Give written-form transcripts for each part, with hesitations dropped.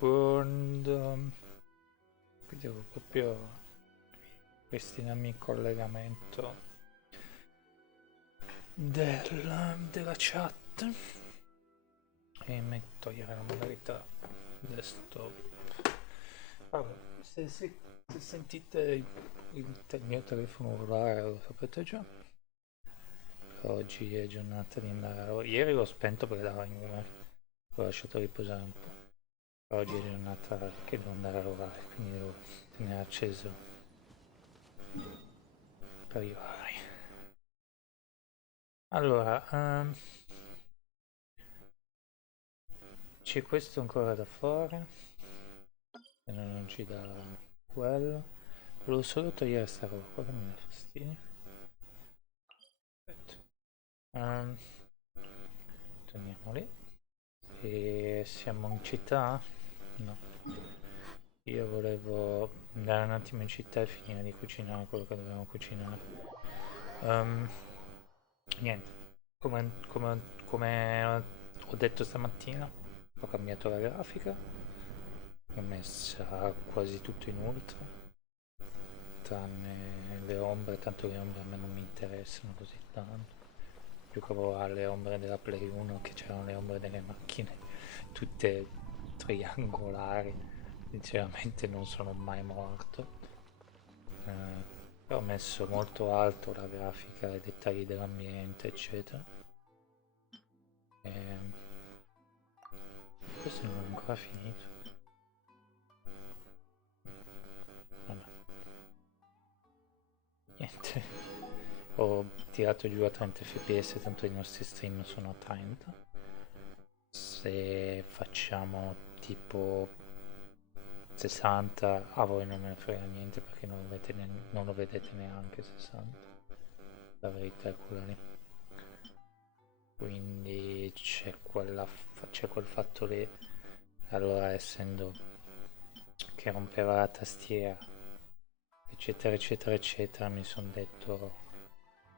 secondo. Qui devo proprio ripristinarmi il collegamento della chat e togliere la modalità desktop. Vabbè, se sentite il mio telefono urlare lo sapete già. Oggi è giornata di andare. Ieri l'ho spento perché dava i numeri, l'ho lasciato riposare un po'. Oggi è giornata che devo andare a lavorare, quindi devo tenere acceso per i vari. Allora, c'è questo ancora da fare, se no non ci dà quello. Volevo solo togliere sta roba qua che mi dà fastidio. Aspetta. Torniamo lì. E siamo in città? No. Io volevo andare un attimo in città e finire di cucinare quello che dovevamo cucinare. Ehm, Niente, come ho detto stamattina, ho cambiato la grafica, l'ho messa quasi tutto in ultra, tranne le ombre, tanto le ombre a me non mi interessano così tanto. Giocavo alle ombre della Play 1 che c'erano le ombre delle macchine, tutte triangolari, sinceramente non sono mai morto. Ho messo molto alto la grafica, i dettagli dell'ambiente, eccetera. E questo non è ancora finito. Vabbè. Niente. Ho tirato giù a 30 fps, tanto i nostri stream sono a 30. Se facciamo tipo 60 a voi non me ne frega niente perché non lo vedete neanche 60. La verità è quella lì. Quindi c'è quel fatto lì. Allora, essendo che rompeva la tastiera, eccetera eccetera eccetera, mi sono detto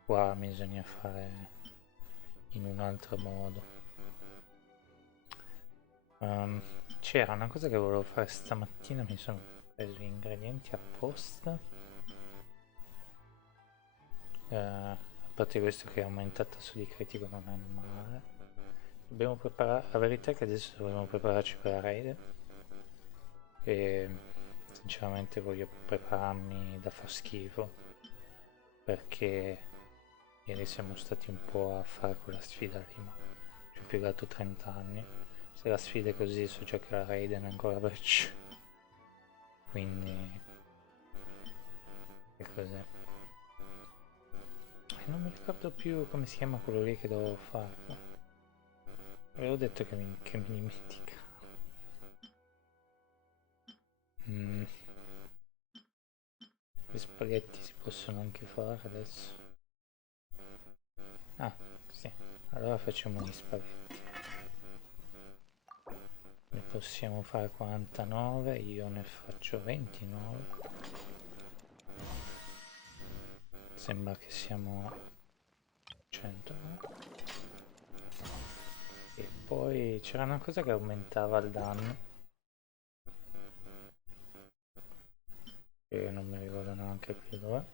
qua bisogna fare in un altro modo. C'era una cosa che volevo fare stamattina, mi sono preso gli ingredienti apposta. A parte questo che è aumentato su di critico non è male. Dobbiamo preparare, la verità è che adesso dobbiamo prepararci per la raid e sinceramente voglio prepararmi da far schifo perché ieri siamo stati un po' a fare quella sfida lì, ma ci ho piegato 30 anni. Se la sfida è così so già che la Raiden è ancora peggio. Quindi è così. E non mi ricordo più come si chiama quello lì che dovevo fare. Avevo detto che mi dimenticavo. Mm. Gli spaghetti si possono anche fare adesso. Ah, sì. Allora facciamo gli spaghetti. Ne possiamo fare 49, io ne faccio 29. Sembra che siamo a 100. E poi c'era una cosa che aumentava il danno. Che non mi ricordo neanche più dov'è.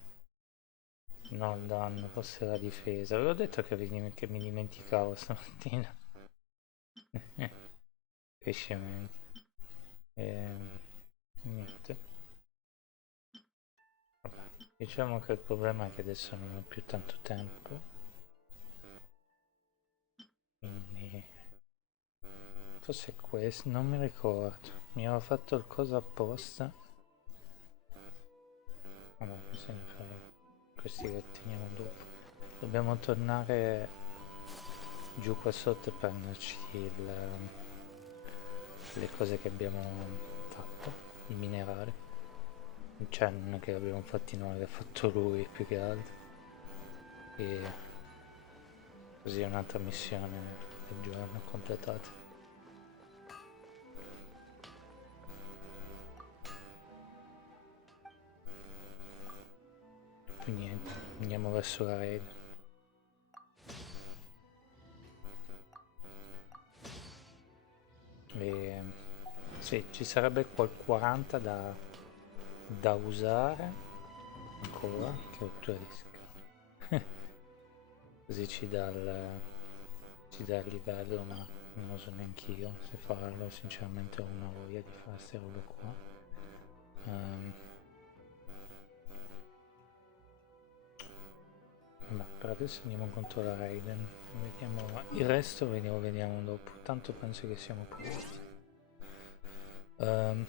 No, il danno, forse la difesa. Avevo detto che mi dimenticavo stamattina. Che scemenza. Niente. Vabbè. Diciamo che il problema è che adesso non ho più tanto tempo. Quindi forse è questo, non mi ricordo. Mi aveva fatto il coso apposta. Vabbè, bisogna fare. Questi li otteniamo dopo. Dobbiamo tornare giù qua sotto e prenderci le cose che abbiamo fatto, i minerali. Cioè non è che l'abbiamo fatti noi, l'ha fatto lui più che altro. E così è un'altra missione del giorno completata. E niente, andiamo verso la raid. E Sì, ci sarebbe quel 40 da usare ancora, che rottura di scatole. Così ci dà il livello, ma non lo so neanch'io se farlo, sinceramente ho una voglia di fare queste robe qua. Ma per adesso andiamo contro la Raiden, vediamo il resto, vediamo dopo, tanto penso che siamo pronti. Non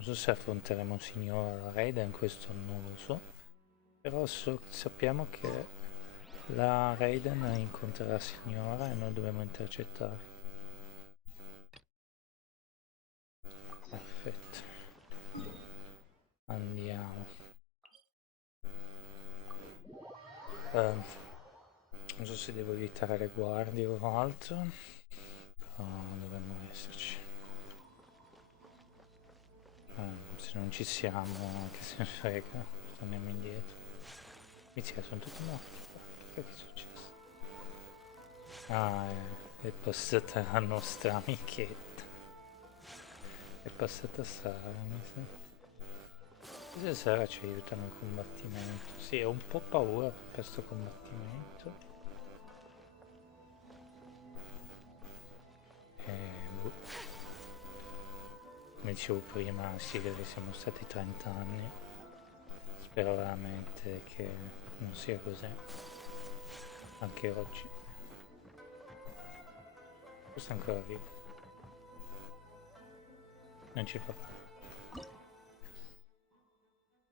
so se affronteremo signora la Raiden, questo non lo so, però sappiamo che la Raiden incontrerà signora e noi dobbiamo intercettare. Perfetto, andiamo. Non so se devo evitare le guardie o altro, però dovremmo esserci. Se non ci siamo, che se ne frega, torniamo indietro. Mizzica, sono tutti morti. Che è successo? Ah, è passata la nostra amichetta. È passata Sara, mi sa. Questa Sara ci aiuta nel combattimento. Sì, ho un po' paura per questo combattimento. Come dicevo prima, sì che siamo stati 30 anni. Spero veramente che non sia così. Anche oggi. Questo è ancora vivo. Non ci fa paura.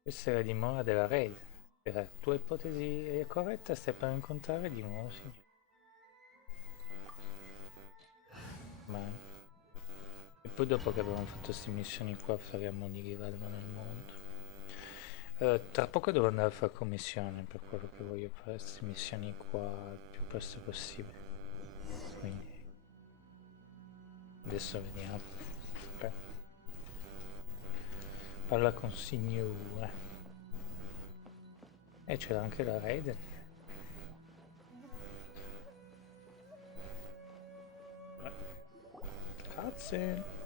Questa è la dimora della Raid. Per la tua ipotesi è corretta, stai per incontrare di nuovo, signore. Bene. E poi dopo che abbiamo fatto queste missioni qua faremo di livello nel mondo. Tra poco devo andare a fare commissione, per quello che voglio fare queste missioni qua il più presto possibile. Quindi adesso vediamo. Okay. Parla con signore. E c'era anche la Raiden. Cutscene.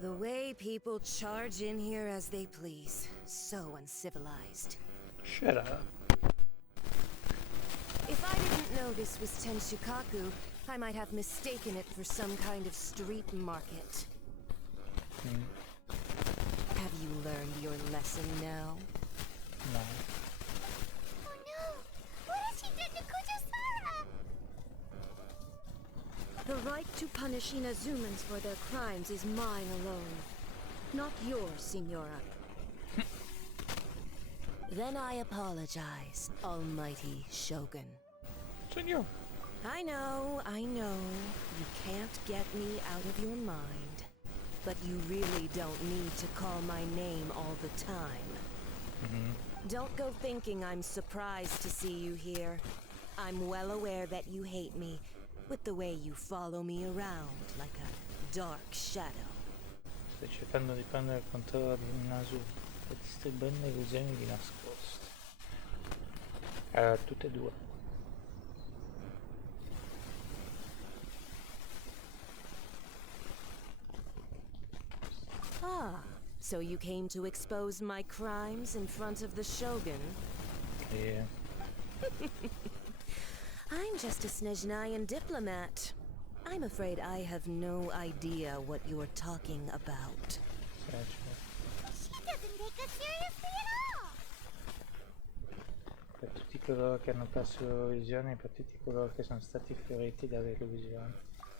The way people charge in here as they please. So uncivilized. Shut up. If I didn't know this was Tenshukaku, I might have mistaken it for some kind of street market. Have you learned your lesson now? No. Oh no! What has he done to Kujasara? The right to punish Inazumans for their crimes is mine alone. Not yours, Signora. Then I apologize, Almighty Shogun. Signor. I know. You can't get me out of your mind. But you really don't need to call my name all the time. Don't go thinking I'm surprised to see you here. I'm well aware that you hate me, with the way you follow me around like a dark shadow. Stai cercando di prendere il controllo di Nasu e distribuendo illusioni di nascosto. Tutte e due. Ah, so you came to expose my crimes in front of the Shogun? Yeah. I'm just a Snezhnayan diplomat. I'm afraid I have no idea what you're talking about. She doesn't take us seriously at all! Per tutti coloro che hanno perso le loro visioni e per tutti coloro che sono stati feriti dalle illusioni.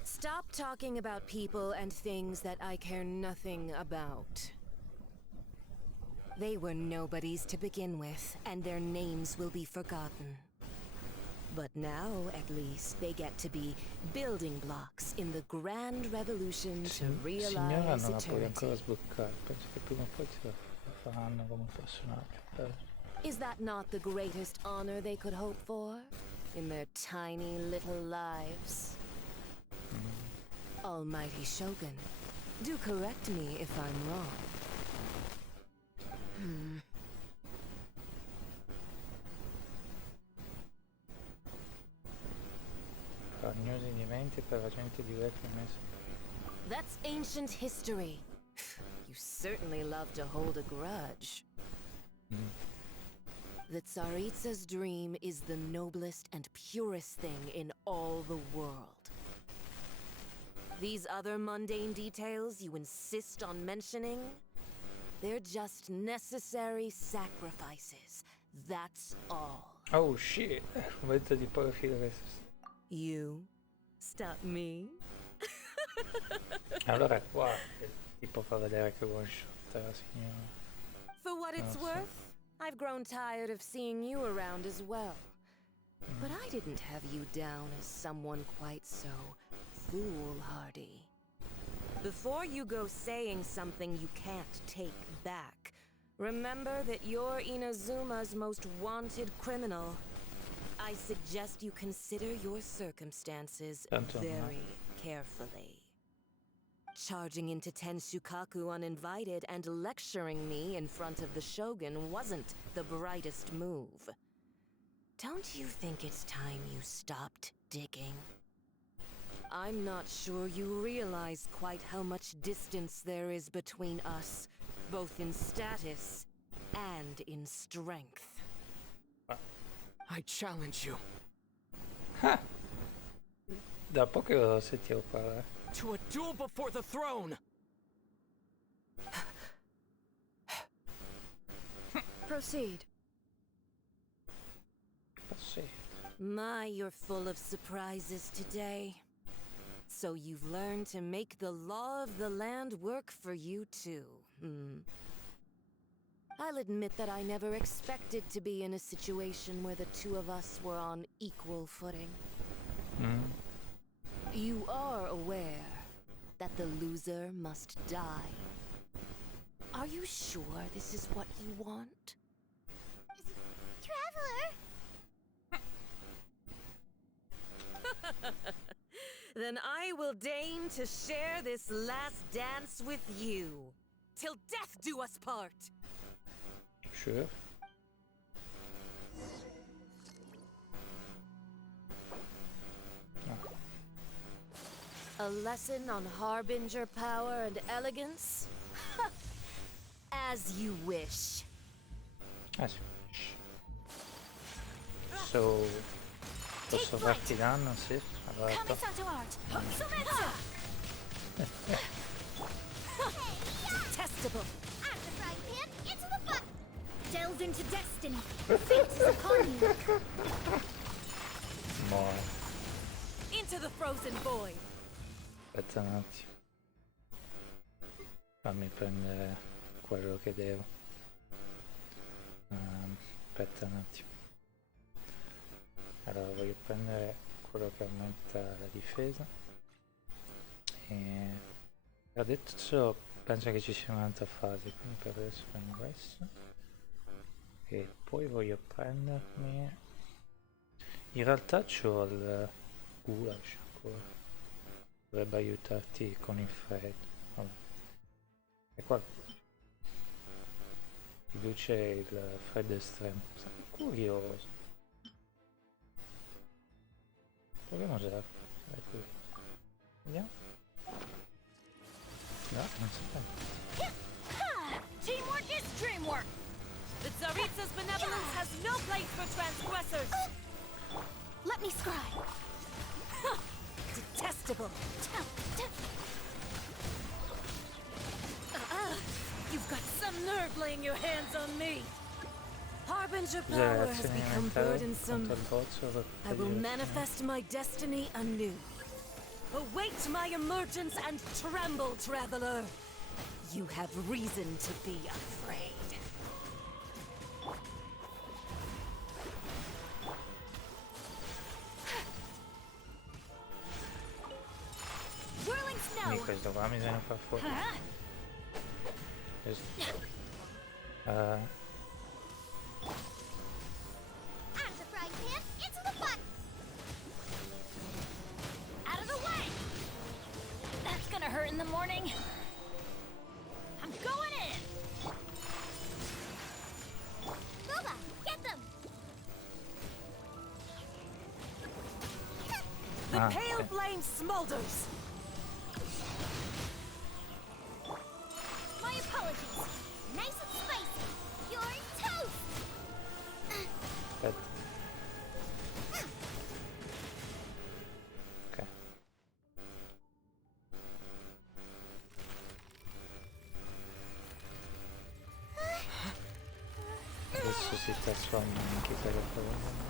Stop talking about people and things that I care nothing about. They were nobodies to begin with, and their names will be forgotten. But now, at least, they get to be building blocks in the grand revolution to Signora realize non la puoi eternity. ancora sbloccare, penso che prima o poi ce la faranno come personaggio. Is that not the greatest honor they could hope for? In their tiny little lives? Almighty Shogun, do correct me if I'm wrong. Agnosi di eventi per la gente di lei che ha messo. That's ancient history. You certainly love to hold a grudge. The Tsaritsa's dream is the noblest and purest thing in all the world. These other mundane details you insist on mentioning, they're just necessary sacrifices. That's all. Oh shit, momento di profilo. You stop me? Allora qua tipo fa vedere che one shot la signora. For what it's worth, I've grown tired of seeing you around as well. But I didn't have you down as someone quite so foolhardy. Before you go saying something you can't take back, remember that you're Inazuma's most wanted criminal. I suggest you consider your circumstances very carefully. Charging into Tenshukaku uninvited and lecturing me in front of the Shogun wasn't the brightest move. Don't you think it's time you stopped digging? I'm not sure you realize quite how much distance there is between us, both in status and in strength. I challenge you. Da poco lo sentivo parlare. To a duel before the throne! Proceed. Sì. My, you're full of surprises today. So you've learned to make the law of the land work for you too, I'll admit that I never expected to be in a situation where the two of us were on equal footing. You are aware that the loser must die. Are you sure this is what you want? Traveler! Then I will deign to share this last dance with you. Till death do us part! Sure. A lesson on harbinger power and elegance? As you wish. As you wish. So, posso farti danno, sì? Allora, Kamisato art! Sumetsu! Detestable! Out the frying pan, into the fun! Delve into destiny! Fate is upon you! muore. Into the frozen void! Aspetta un attimo. Fammi prendere quello che devo. Aspetta un attimo. Allora voglio prendere quello che aumenta la difesa. E adesso penso che ci sia un'altra fase, quindi per adesso prendo questo. E poi voglio prendermi... In realtà c'ho il gulash ancora. Dovrebbe aiutarti con il freddo. Vabbè. E qua riduce il freddo estremo. Sono curioso. Proviamo a usarlo. Dai, qui. Vediamo. No, non si fa. Teamwork is dreamwork! The Tsaritsa's benevolence has no place for transgressors! Let me scribe! Detestable! You've got some nerve laying your hands on me! Harbinger power has become burdensome. I will manifest my destiny anew. Await my emergence and tremble, traveler! You have reason to be afraid. Whirling Quindi snow! questo qua bisogna far fuori. Questo. Out of the frying pan, into the fun! Out of the way! That's gonna hurt in the morning. I'm going in! Boba, get them! The pale flame smolders! si trasforma in chissà che cosa.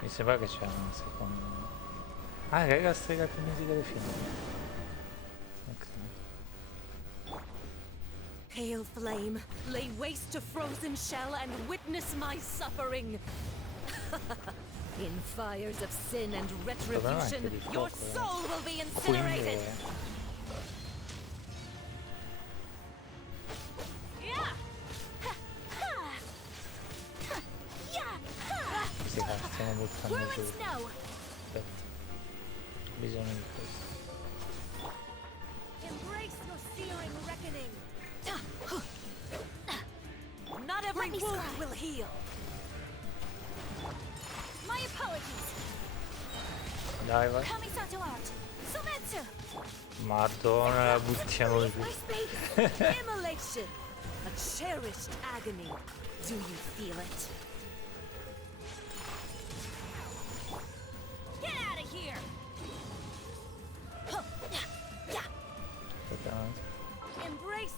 Mi sembra che c'è un secondo. Ah, raga, stregato musica del film. Ok. Pale flame, lay waste to frozen shell and witness my suffering. In fires of sin and retribution, your soul will be incinerated. Sì, stiamo buttando giù. Aspetta. Bisogno di questo. Embrace your searing reckoning. Not every wound will heal. My apologies. Dai, vai. Madonna, la buttiamo giù. Immolation. A cherished agony. Do you feel it? Get out of here. Embrace.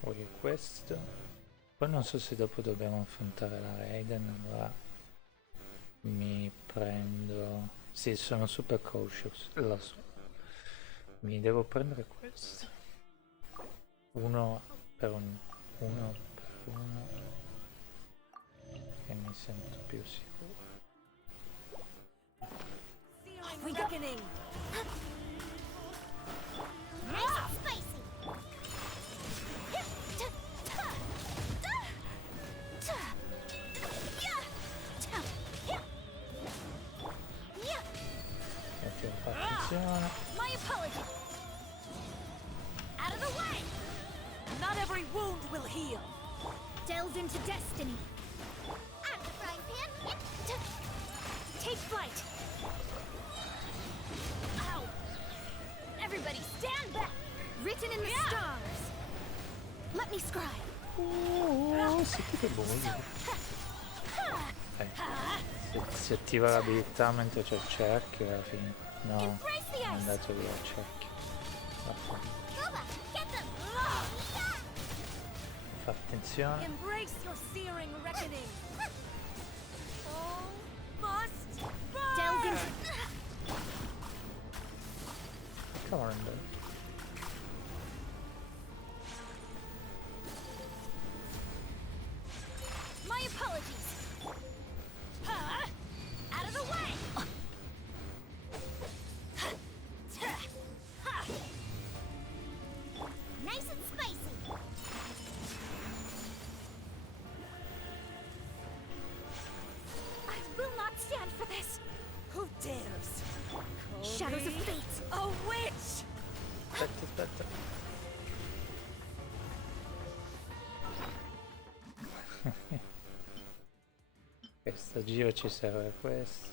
Voglio questo. Poi non so se dopo dobbiamo affrontare la Raiden, allora mi prendo. Sì, sono super cautious, lo so. Mi devo prendere questo. Uno per uno. E mi sento più sicuro. Reckoning. Nice and spicy. Attenzione. My apologies. Out of the way. Not every wound will heal. Delve into destiny. Out of the frying pan. Take flight. Ow. Everybody stand back. Written in the stars. Let me scribe. Sì, che buono. Si attiva l'abilità mentre c'è il cerchio alla fine. No, è andato via il cerchio. Fa attenzione. Embrace your searing reckoning. All must Delve burn. into. Come on, dai. My apologies. Out of the way. Nice and spicy. I will not stand for this. Who dares? Shadows of fate. A witch! Aspetta. Questo giro ci serve questo.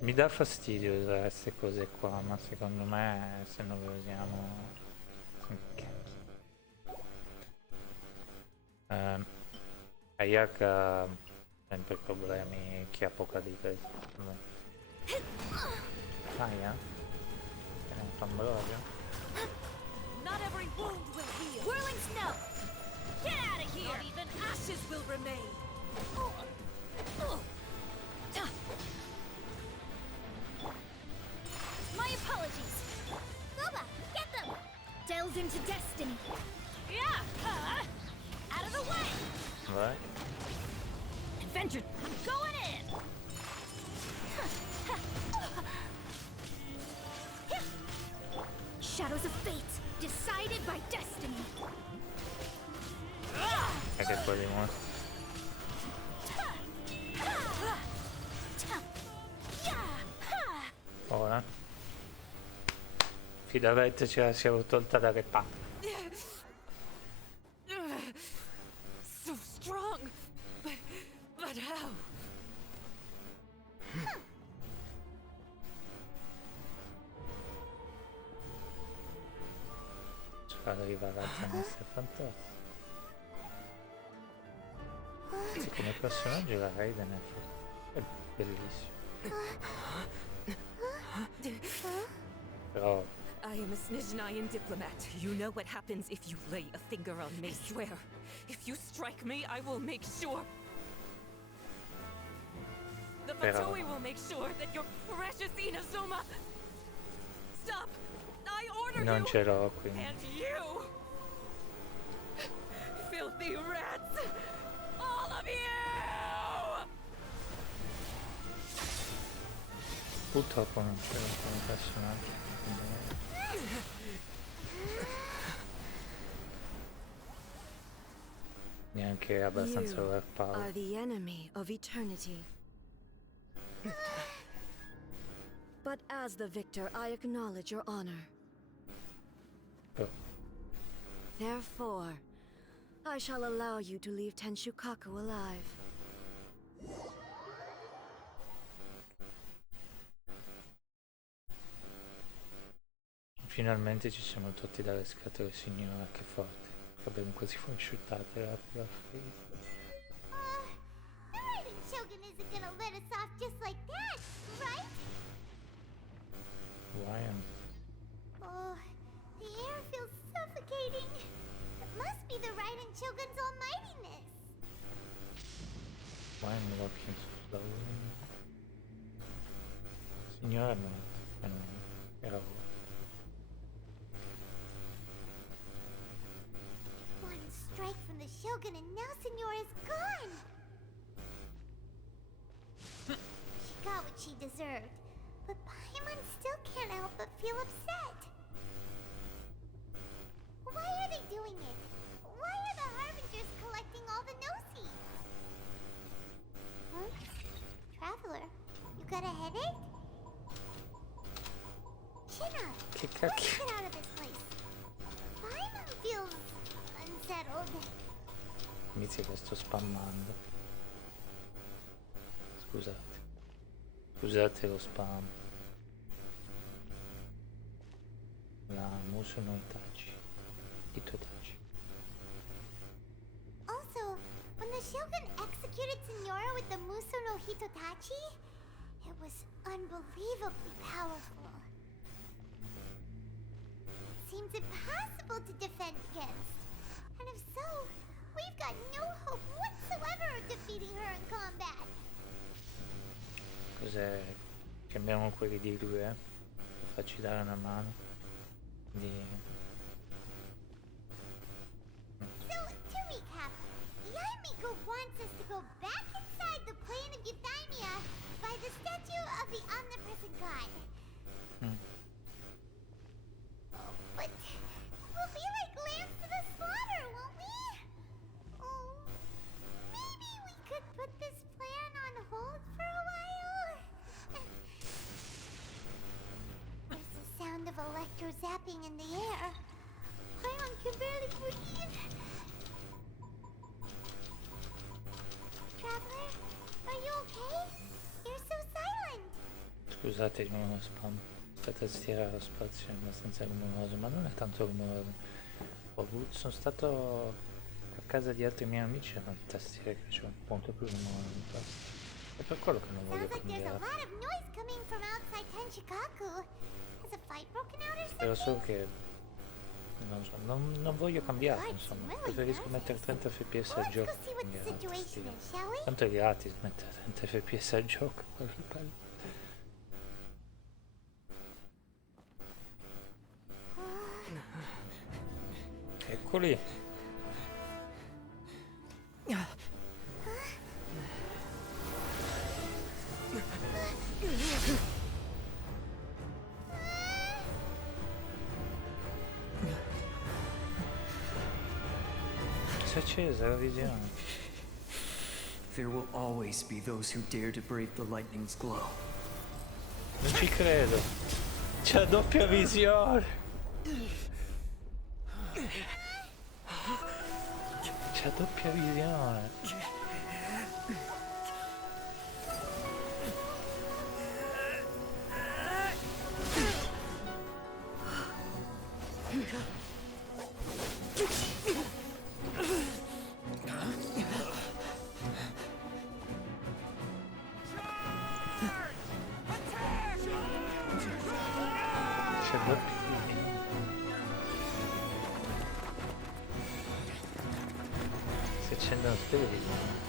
Mi dà fastidio usare queste cose qua, ma secondo me se non le usiamo... Ayak ha sempre problemi, chi ha poca difesa. Aia? È un fambroso? Not every wound will heal. Whirling snow. Get out of here. Not even ashes will remain. My apologies. Boba, get them. Delve into destiny. Yeah. Out of the way. Vai. Adventure. I'm going in. Shadows of fate, decided by destiny. E che poi dimostra. Ora. Finalmente ce la siamo tolta dalle palle. So strong. But how? Ci fa arrivare la finestra fantastica. Sì, come personaggio la Raiden è bellissimo. Però I am a Snezhnayan diplomat. You know what happens if you lay a finger on me, swear. If you strike me, I will make sure. The Fatui will make sure that your precious Inazuma... Stop! I order non you! ce l'ho, quindi. And you! Filthy rats! All of you! Purtroppo non ce l'ho come personaggio. Neanche abbastanza You overpower. are the enemy of eternity. But as the victor, I acknowledge your honor. Oh. Therefore, I shall allow you to leave Tenshukaku alive. Finalmente ci siamo tutti dalle scatole, signora, che forte. Abbiamo quasi fuoriusciutate la freeze. The Raiden Shogun isn't gonna let us off just like that, right? Why am... Oh, the air feels suffocating. It must be the Raiden Shogun's almightiness. Why am walking so slowly? Signora, no. Era ora. One strike from the Shogun and now Senora is gone. She got what she deserved, but Paimon still can't help but feel upset. Why are they doing it? Why are the Harbingers collecting all the no-seeds? Huh? Traveler, you got a headache? Chin up. Che Let's cacchio? get out of this place. Paimon feels unsettled. Inizia che sto spammando. Scusate. Scusate lo spam. La muso non taci. Itotachi. Also, when the Shogun executed Senora with the Muso no Hitotachi, it was unbelievably powerful. It seems impossible to defend against. And if so, we've got no hope whatsoever of defeating her in combat. Cos'è? Chiamiamo quelli di lui, facci dare una mano. Di... So, to recap, Yaimiko wants us to go back inside the plane of Euthymia by the statue of the omnipresent god. Oh, but we'll be like lambs to the slaughter, won't we? Oh, maybe we could put this plan on hold for a while? There's the sound of electro zapping in the air. Paimon can barely breathe. Traveler, are you okay? You're so silent. Scusate di nuovo spam. State a stirare lo spazio, è abbastanza rumoroso, ma non è tanto rumoroso. Sono stato a casa di altri miei amici e hanno le tastiere che facevano molto più rumore di questo. È per quello che non voglio Sounds like there's a cambiare. lot of noise coming from outside Tenshikaku. Has a fight broken out or Però something? so che non so, non voglio cambiare, insomma. Preferisco mettere 30 fps al Let's gioco. go see what the Cambiare la situation tastiera. is, shall we? Tanto è gratis mettere 30 fps al gioco. Eccoli. Si è accesa la visione. There will always be those who dare to brave the lightning's glow. Non ci credo. C'è doppia visione. C'è doppia visione. c'è il doppio qui, no? Si accendono tutte le linee.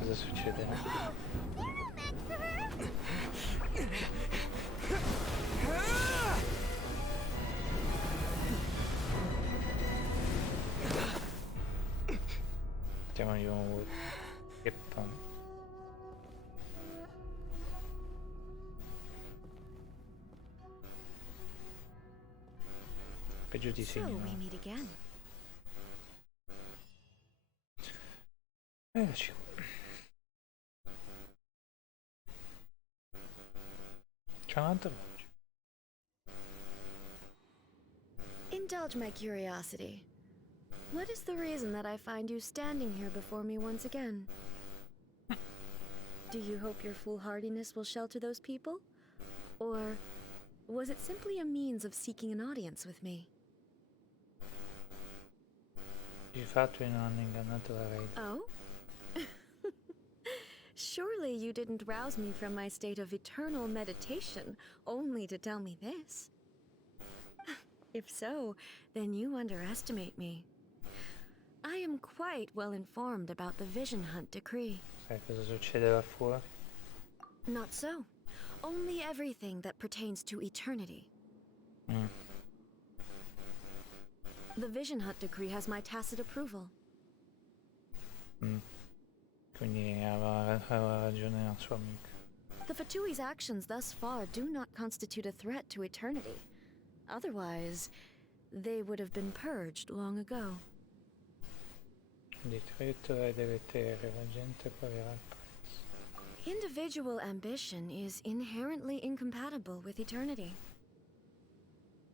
Cosa succederà? Mettiamogli un geppone. Peggio di So segno. we meet again. Eccoci. C'è un altro oggi. Indulge my curiosity. What is the reason that I find you standing here before me once again? Do you hope your foolhardiness will shelter those people? Or was it simply a means of seeking an audience with me? Di fatto non hanno ingannato la Raiden. Oh? Surely you didn't rouse me from my state of eternal meditation only to tell me this. If so, then you underestimate me. I am quite well informed about the Vision Hunt decree. Sai cosa succede là fuori? Not so. Only everything that pertains to eternity. The Vision Hunt decree has my tacit approval. Quindi aveva ragione la sua amica. The Fatui's actions thus far do not constitute a threat to eternity. Otherwise, they would have been purged long ago. Quindi traiettoria deleteria, la gente pagherà il prezzo. Individual ambition is inherently incompatible with eternity.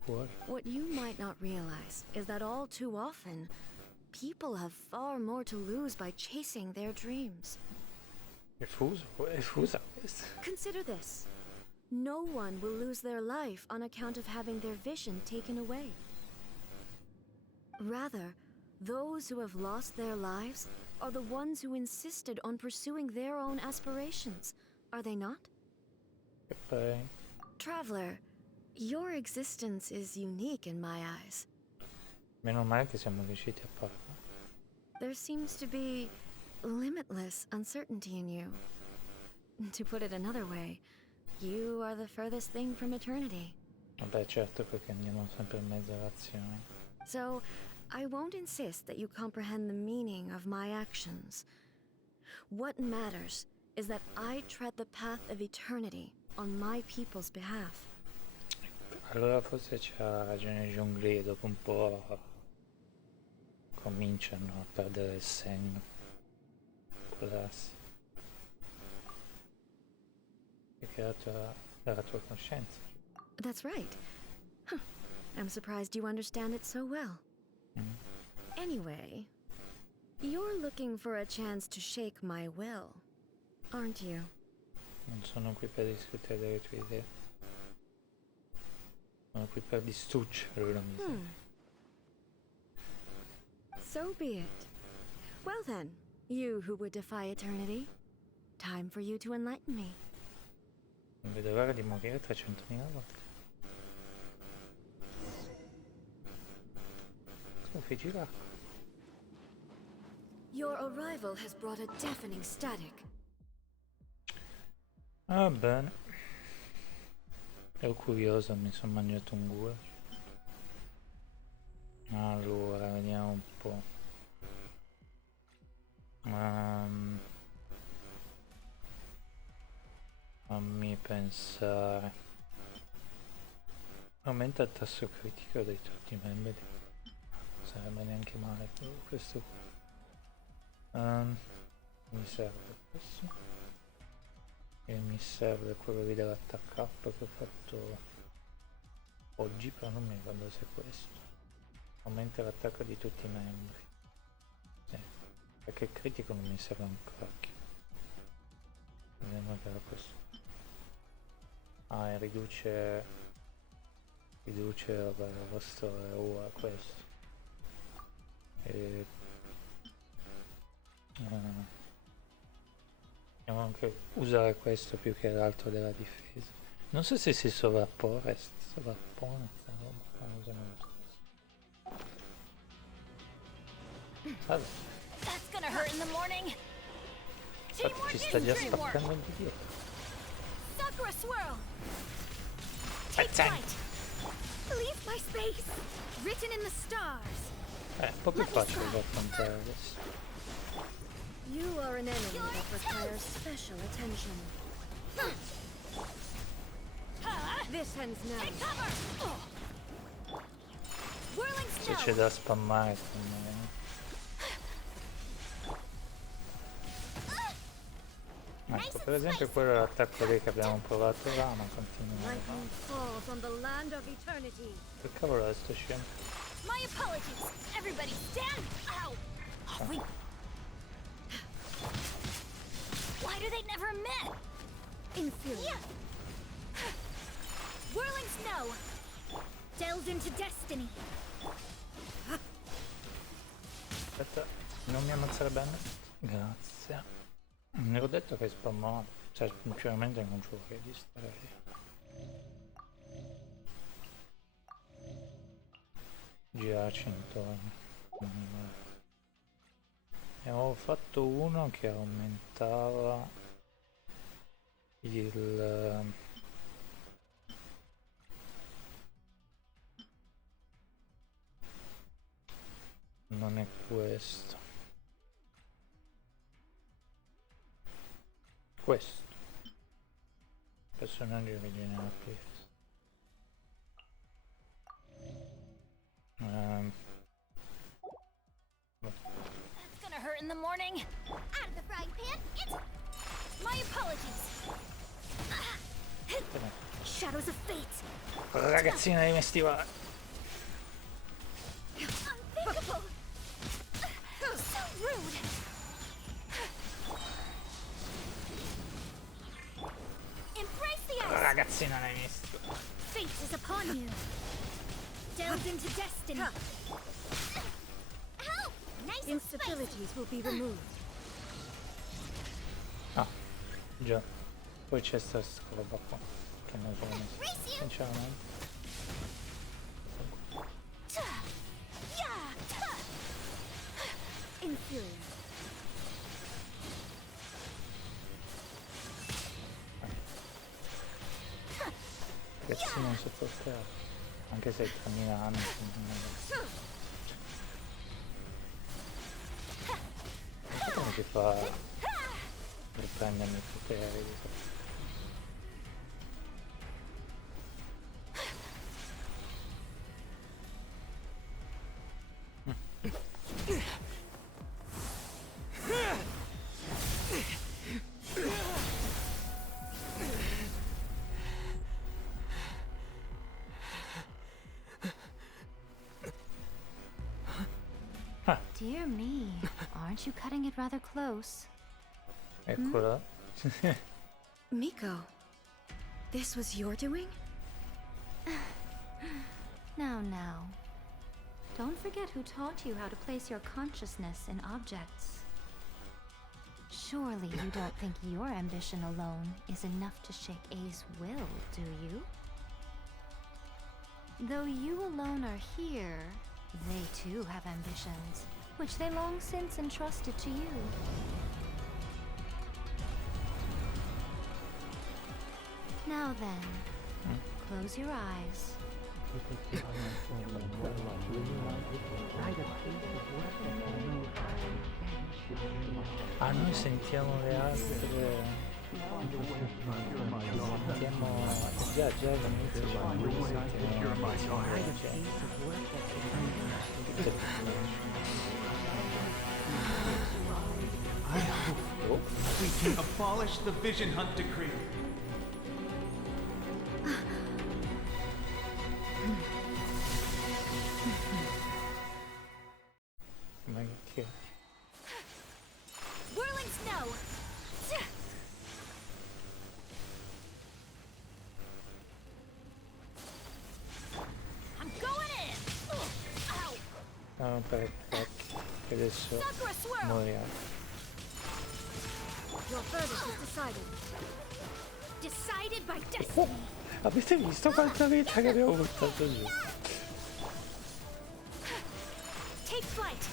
Fuori. What you might not realize is that all too often, people have far more to lose by chasing their dreams. È fusa questa. Consider this. No one will lose their life on account of having their vision taken away. Rather, those who have lost their lives are the ones who insisted on pursuing their own aspirations, are they not? E poi Traveler, your existence is unique in my eyes. meno male che siamo riusciti a parlare. There seems to be limitless uncertainty in you. To put it another way, you are the furthest thing from eternity. Vabbè, certo, perché andiamo sempre in mezzo all'azione. So, I won't insist that you comprehend the meaning of my actions. What matters is that I tread the path of eternity on my people's behalf. Allora forse c'ha ragione Jongli, dopo un po' cominciano a perdere il senno. Può darsi. Perché la tua coscienza. That's right. Huh. I'm surprised you understand it so well. Anyway, you're looking for a chance to shake my will, aren't you? Non sono qui per discutere delle tue idee. Sono qui per distruggere la miseria. So be it. Well then, you who would defy eternity, time for you to enlighten me. Non vedo l'ora di morire 300.000 volte. Sconfiggi l'acqua. Your arrival has brought a deafening static. Va bene. Ero curioso, mi sono mangiato un gue. Allora, vediamo un po'. Fammi pensare. Aumenta il tasso critico dei tutti i membri. Non sarebbe neanche male questo qua. Mi serve questo. E mi serve quello lì dell'attacco up che ho fatto oggi, però non mi ricordo se è questo. Aumenta l'attacco di tutti i membri. Sì, perché il critico non mi serve un cracchio. Vediamo che era questo. Ah, e riduce vabbè, il vostro a questo. E possiamo anche usare questo più che l'altro della difesa. Non so se si sovrappone sta roba, non so, non lo so. Vabbè, That's gonna hurt in the morning. infatti ci sta già spaccando il video. Sakura swirl. Take flight. Leave my space. Written in the stars. Un po' più facile da affrontare adesso. You are an enemy that requires special attention. This ends now. Take cover. Whirling Se snow. c'è da spammare, spammare. Ecco, per esempio quello è l'attacco lì che abbiamo provato là, ma continua. Lightning falls on the land of eternity. Che cavolo è sto scemo? My apologies. Everybody stand. Ow. Oh, wait. Why do they never met? Inferior. Whirling snow. Delved into destiny. Aspetta, non mi ammazzare bene? Grazie. Mi ero detto che spammavo, cioè sinceramente non ci vorrei di stare lì. Giochi intorno. E avevo fatto uno che aumentava il... Non è questo. Questo. Personaggio originale PS. That's gonna hurt in the morning. Out of the frying pan. It's my apologies. Shadows of fate. Ragazzina dei miei stivali. Unthinkable. So rude. Embrace the ice. Ragazzina dei miei stivali. Fate is upon you. Delved into destiny. Help! Nice and spicy. Instabilities will be removed. Ah, già. Poi c'è sta roba qua. Che non so messo. Sinceramente. Inferior. Ragazzi non sopportato. Anche se cammina anni. Non so come si fa per prendermi i poteri. Dear me, aren't you cutting it rather close? Eccola. Miko, this was your doing? Now. Don't forget who taught you how to place your consciousness in objects. Surely you don't think your ambition alone is enough to shake A's will, do you? Though you alone are here, they too have ambitions, which they long since entrusted to you. Now then, close your eyes. Ah, noi sentiamo le altre. Sentiamo. Già all'inizio sentiamo le I hope we can abolish the Vision Hunt decree. Ma che? Whirling snow. I'm going in. Ow. No, per che adesso Sakura swirl. moriamo. Your verdict is decided. Decided by destiny. Avete visto quanta vita che abbiamo buttato giù? Take flight.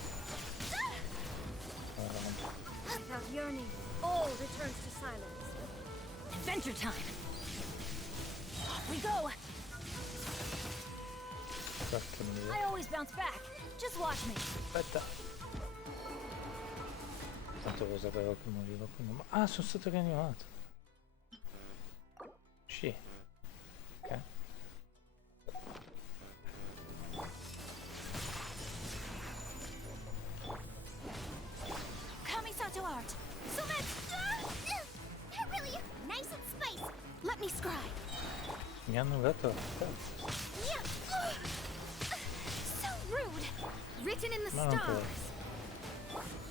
Without yearning, all returns to silence. Adventure time. Off we go. Porca miseria. I always bounce back. Just watch me. Aspetta. Tanto lo sapevo che morivo prima. Ah, sono stato rianimato. Sì. Ok. Kamisato art. Sumet. Really nice and spicy. Let me scribe. Mi hanno dato la stanza. So rude. Written in the Ma non può. stars.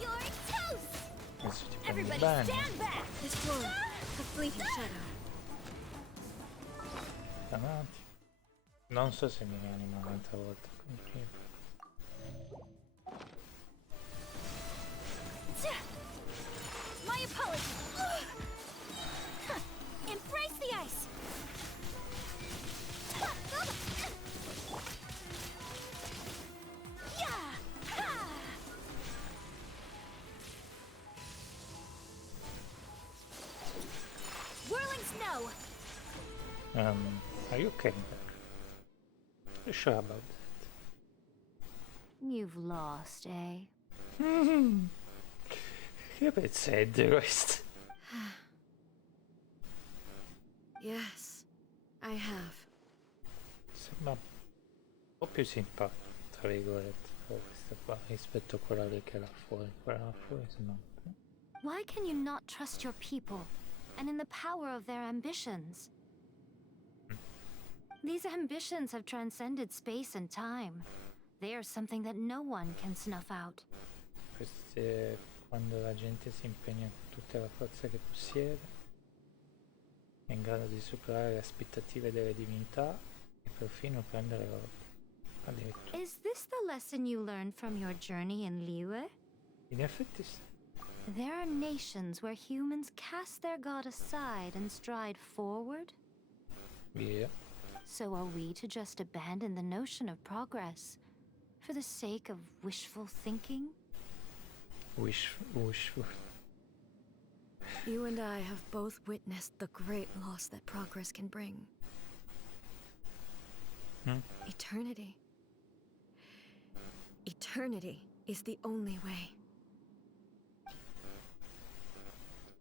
You're toast. Adesso ti prendi Everybody bene. stand back. This floor, a fleeting shadow. Avanti. Non so se mi rianima un'altra volta come prima. My apologies. Embrace the ice. Yeah. Whirling snow. Are you okay? You sure about that? You've lost, eh? Che pezzetto questo? Yes, I have. Sembra un po' più simpatico, tra virgolette, questa qua rispetto a quella lì che era fuori. Quella là fuori sembra... Why can you not trust your people and in the power of their ambitions? These ambitions have transcended space and time. They are something that no one can snuff out. Queste, quando la gente si impegna con tutta la forza che possiede, è in grado di superare le aspettative delle divinità e perfino prendere l'ordine. Addirittura. Is this the lesson you learned from your journey in Liyue? In effetti sì. There are nations where humans cast their god aside and stride forward. Via. So are we to just abandon the notion of progress for the sake of wishful thinking? Wishful. You and I have both witnessed the great loss that progress can bring. Eternity. Eternity is the only way.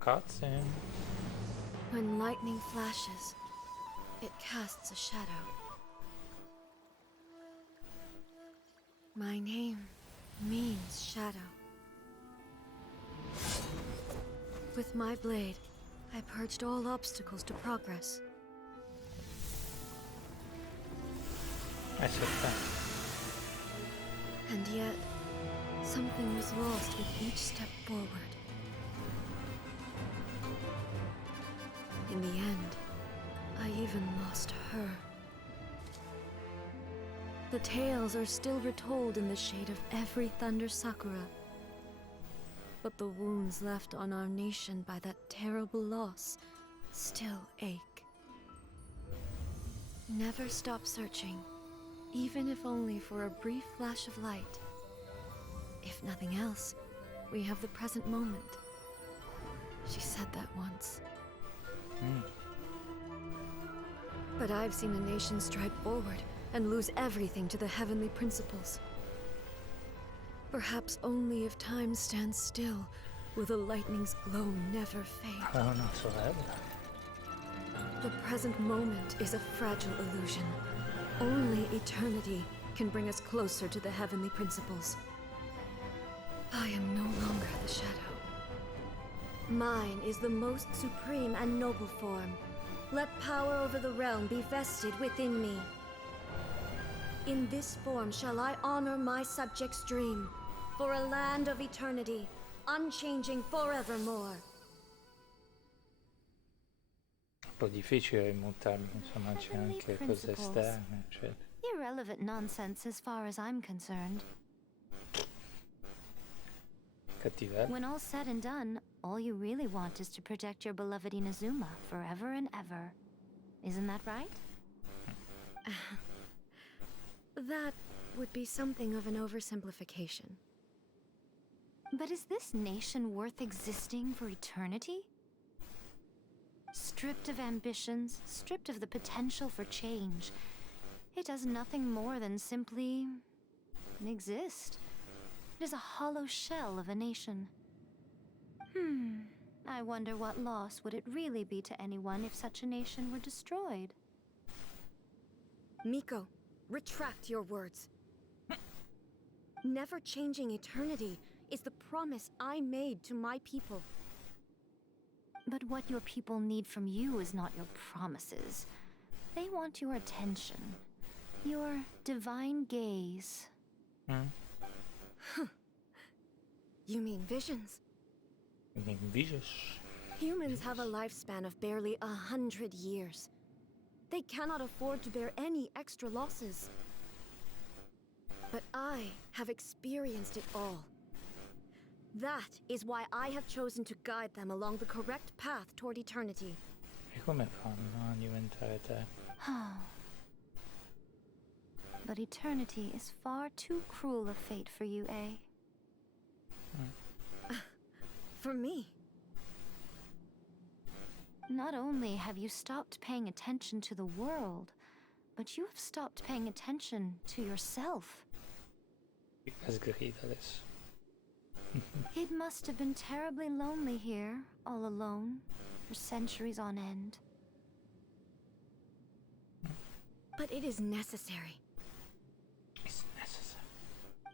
Cutscene. When lightning flashes, it casts a shadow. My name means shadow. With my blade, I purged all obstacles to progress. I said that. And yet, something was lost with each step forward. In the end, I even lost her. The tales are still retold in the shade of every Thunder Sakura. But the wounds left on our nation by that terrible loss still ache. Never stop searching, even if only for a brief flash of light. If nothing else, we have the present moment. She said that once. But I've seen a nation stride forward and lose everything to the heavenly principles. Perhaps only if time stands still will the lightning's glow never fade. Una sorella. The present moment is a fragile illusion. Only eternity can bring us closer to the heavenly principles. I am no longer the shadow. Mine is the most supreme and noble form. Let power over the realm be vested within me. In this form shall I honor my subjects' dream, for a land of eternity, unchanging forevermore. Un po' difficile immutarmi, insomma c'è anche cose esterne, cioè... Irrelevant nonsense as far as I'm concerned. Cattivello. When all's said and done, all you really want is to protect your beloved Inazuma forever and ever. Isn't that right? That would be something of an oversimplification. But is this nation worth existing for eternity? Stripped of ambitions, stripped of the potential for change, it does nothing more than simply exist. It is a hollow shell of a nation. I wonder what loss would it really be to anyone if such a nation were destroyed? Miko, retract your words. Never changing eternity is the promise I made to my people. But what your people need from you is not your promises. They want your attention. Your divine gaze. You mean visions? You mean visions? Humans have a lifespan of barely 100 years. They cannot afford to bear any extra losses. But I have experienced it all. That is why I have chosen to guide them along the correct path toward eternity. E come fanno a diventare te? But eternity is far too cruel a fate for you, eh? For me? Not only have you stopped paying attention to the world, but you have stopped paying attention to yourself. Sgrida adesso. It must have been terribly lonely here, all alone, for centuries on end. But it is necessary. It's necessary.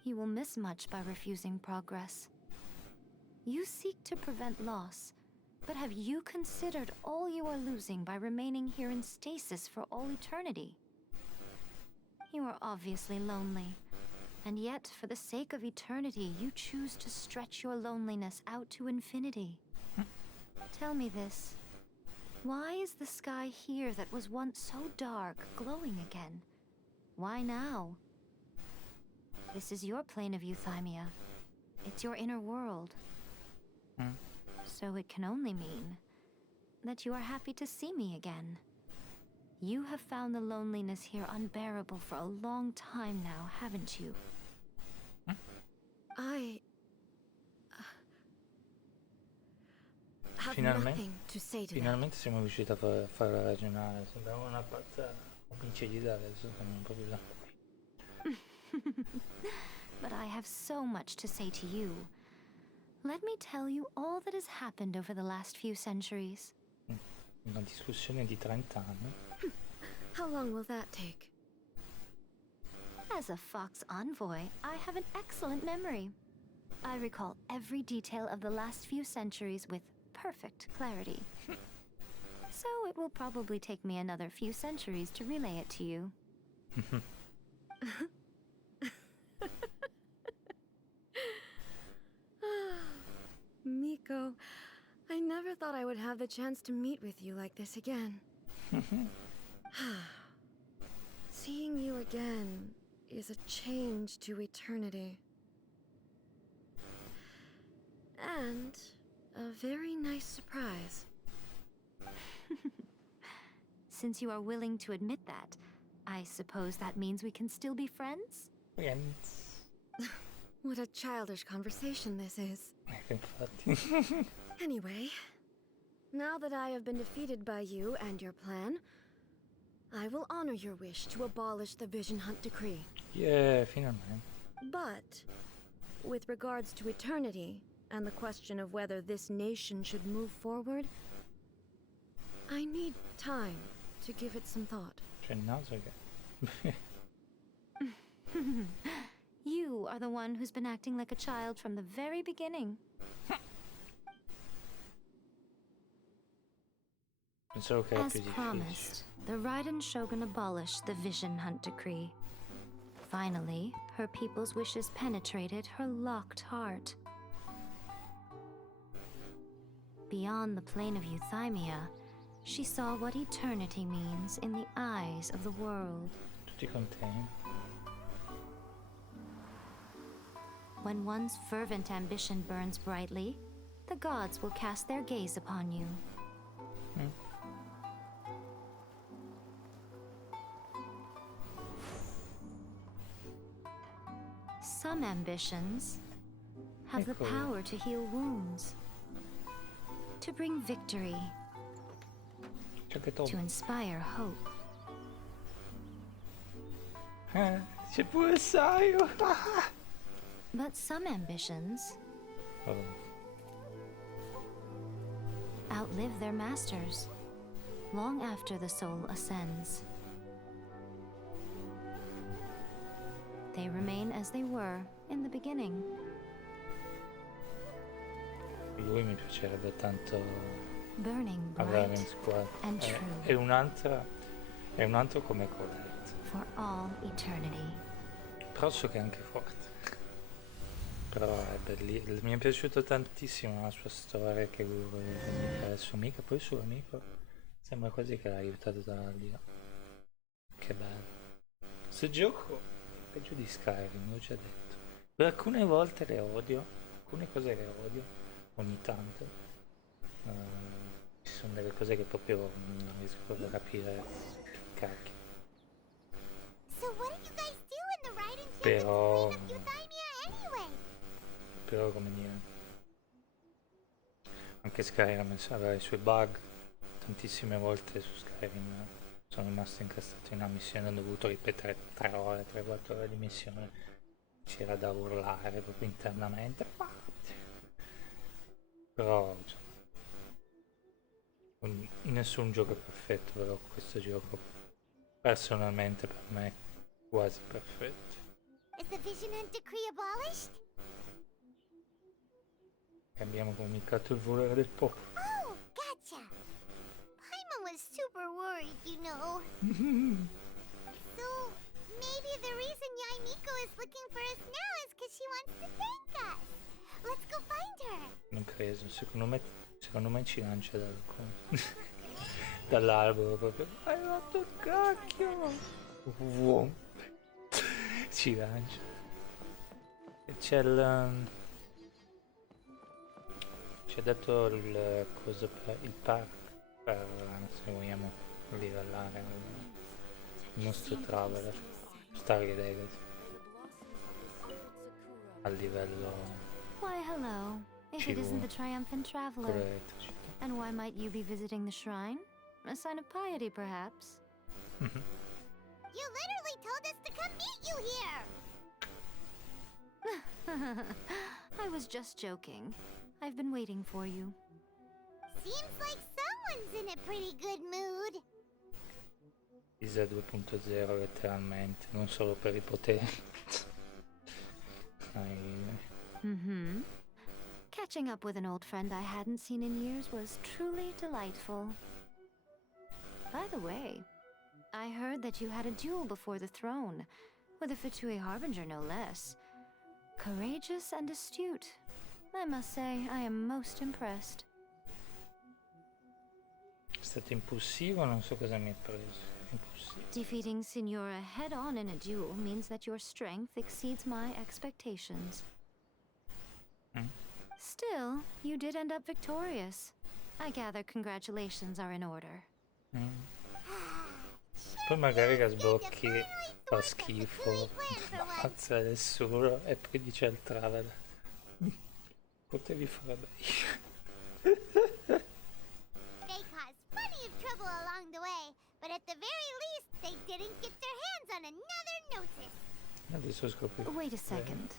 You will miss much by refusing progress. You seek to prevent loss, but have you considered all you are losing by remaining here in stasis for all eternity? You are obviously lonely, and yet for the sake of eternity, you choose to stretch your loneliness out to infinity. Tell me this. Why is the sky here that was once so dark glowing again? Why now? This is your plane of euthymia. It's your inner world. So it can only mean that you are happy to see me again. You have found the loneliness here unbearable for a long time now, haven't you? I have Finalmente, nothing to say to finalmente siamo riusciti a farla ragionare. Sembrava una pazza omicidiale, adesso siamo un po' più là. But I have so much to say to you. Let me tell you all that has happened over the last few centuries. Una discussione di 30 anni. How long will that take? As a Fox envoy, I have an excellent memory. I recall every detail of the last few centuries with perfect clarity. So it will probably take me another few centuries to relay it to you. Miko, I never thought I would have the chance to meet with you like this again. Seeing you again is a change to eternity. And a very nice surprise. Since you are willing to admit that, I suppose that means we can still be friends? Friends. What a childish conversation this is. Infatti. Anyway, now that I have been defeated by you and your plan, I will honor your wish to abolish the Vision Hunt Decree. Yeah, finalmente. But, with regards to eternity, and the question of whether this nation should move forward, I need time to give it some thought. C'è il naso che... You are the one who's been acting like a child from the very beginning. Pensavo che era As più difficile. promised, the Raiden Shogun abolished the Vision Hunt Decree. Finally, her people's wishes penetrated her locked heart. Beyond the plane of euthymia, she saw what eternity means in the eyes of the world. Tutti contenti. When one's fervent ambition burns brightly, the gods will cast their gaze upon you. Some ambitions have the power to heal wounds, to bring victory, to inspire hope. C'è pure Saio! But some ambitions outlive their masters long after the soul ascends. They remain as they were in the beginning. Lui mi piacerebbe tanto Burning avere in bright squadra. and true È un altro come Colette. for all eternity. Però so che è anche forte. Però è bellissimo. Mi è piaciuto tantissimo la sua storia, che lui voleva vendicare il suo amico. Poi il suo amico sembra quasi che l'ha aiutato dall'aldilà. Che bello. Questo gioco è peggio di Skyrim, l'ho già detto. Per alcune volte le odio, alcune cose le odio, ogni tanto. Ci sono delle cose che proprio non riesco proprio a capire. Che cacchio. So what did you guys do in the Raiden camp Però... to clean up Euthymia anyway? Però come dire, anche Skyrim aveva i suoi bug. Tantissime volte su Skyrim sono rimasto incastrato in una missione, ho dovuto ripetere 3-4 ore di missione, c'era da urlare proprio internamente. Però nessun gioco è perfetto, però questo gioco personalmente per me è quasi perfetto. Is the Vision Decree abolished? Abbiamo comunicato il volere del popolo. Oh, gotcha. Paimon was super worried, you know. So, maybe the reason Yaimiko is looking for us now is because she wants to thank us. Let's go find her. Non credo, secondo me ci lancia dall'albero proprio. Hai fatto il cacchio! Wow. Ci lancia. E c'è ci ha dato il coso per il park per, se vogliamo livellare il nostro traveler Stargate Legacy al livello. Why, hello. If it isn't the triumphant traveler. Corretto. And why might you be visiting the shrine? A sign of piety, perhaps? You literally told us to come meet you here. I was just joking. I've been waiting for you. Seems like someone's in a pretty good mood. Isa 2.0 letteralmente, non solo per i poteri. Catching up with an old friend I hadn't seen in years was truly delightful. By the way, I heard that you had a duel before the throne, with a Fatui Harbinger no less. Courageous and astute. I must say, I am most impressed. È stato impulsivo, non so cosa mi ha preso. Impulsivo. Defeating Signora head-on in a duel means that your strength exceeds my expectations. Still, you did end up victorious. I gather congratulations are in order. Poi magari la sblocchi, fa schifo, non ammazza nessuno e poi dice al traveler potevi fare meglio. They caused plenty of trouble along the way, but at the very least, they didn't get their hands on another Gnosis. Adesso scopri. Wait a second.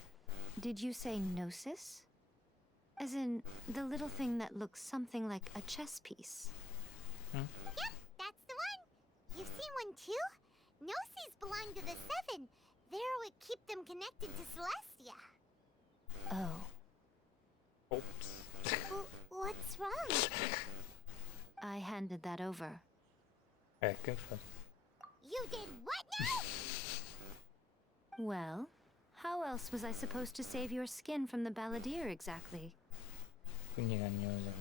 Did you say Gnosis? As in, the little thing that looks something like a chess piece? Yep, that's the one. You've seen one too? Gnosis belong to the Seven. They're what keep them connected to Celestia. Oh. Oops. What's wrong? I handed that over. Che fa? You did what now? Well, how else was I supposed to save your skin from the Balladeer exactly? Quindi Ragnosa.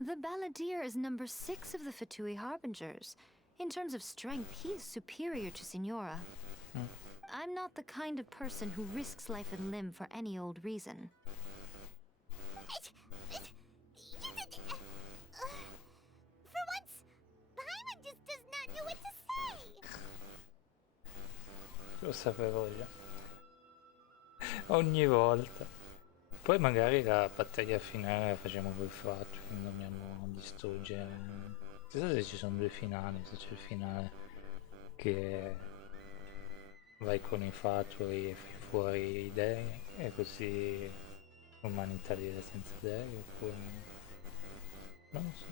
The Balladeer is number 6 of the Fatui Harbingers. In terms of strength, he is superior to Signora. I'm not the kind of person who risks life and limb for any old reason. For once, Paimon just does not know what to say. Lo sapevo già. Ogni volta. Poi magari la battaglia finale la facciamo col fatto che non dobbiamo distruggere. Non so se ci sono 2 finali, se c'è il finale che vai con i fatui e fai fuori i dei e così l'umanità vive senza dei, oppure non lo so.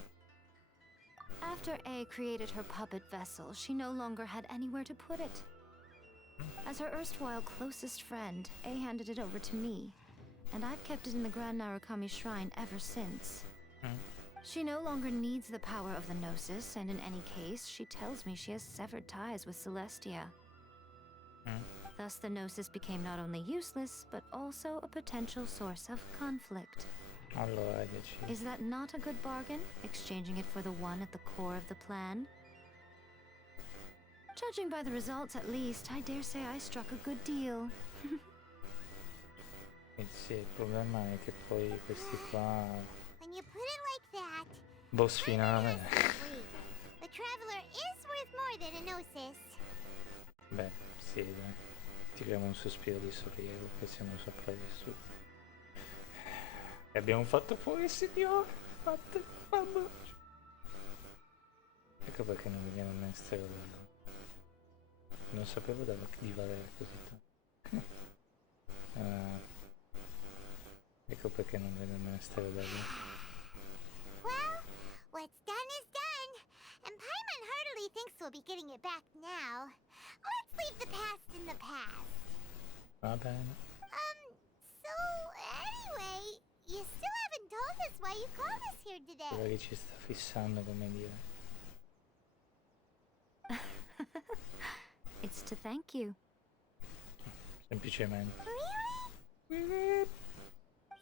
After A created her puppet vessel, she no longer had anywhere to put it. As her erstwhile closest friend, A handed it over to me, and I've kept it in the Grand Narukami Shrine ever since. She no longer needs the power of the Gnosis, and in any case, she tells me she has severed ties with Celestia. Thus, the Gnosis became not only useless, but also a potential source of conflict. Allora, dici. Is that not a good bargain, exchanging it for the one at the core of the plan? Judging by the results, at least, I dare say I struck a good deal. Sì, il problema è che poi questi qua... When you put it like that, Boss finale. the Traveler is worth more than a Gnosis. Beh, sì, dai. Tiriamo un sospiro di sollievo che siamo sopravvissuti. E abbiamo fatto fuori il signore. Fatte, mamma. Ecco perché non vediamo il mistero del... Non sapevo di valere così tanto. Ecco perché non vedo il mistero da lì. Well, what's done is done. And Paimon hardly thinks we'll be getting it back now. Let's leave the past in the past. Va bene. So, anyway, you still haven't told us why you called us here Quello today. che ci sta fissando, come dire. It's to thank you. Semplicemente.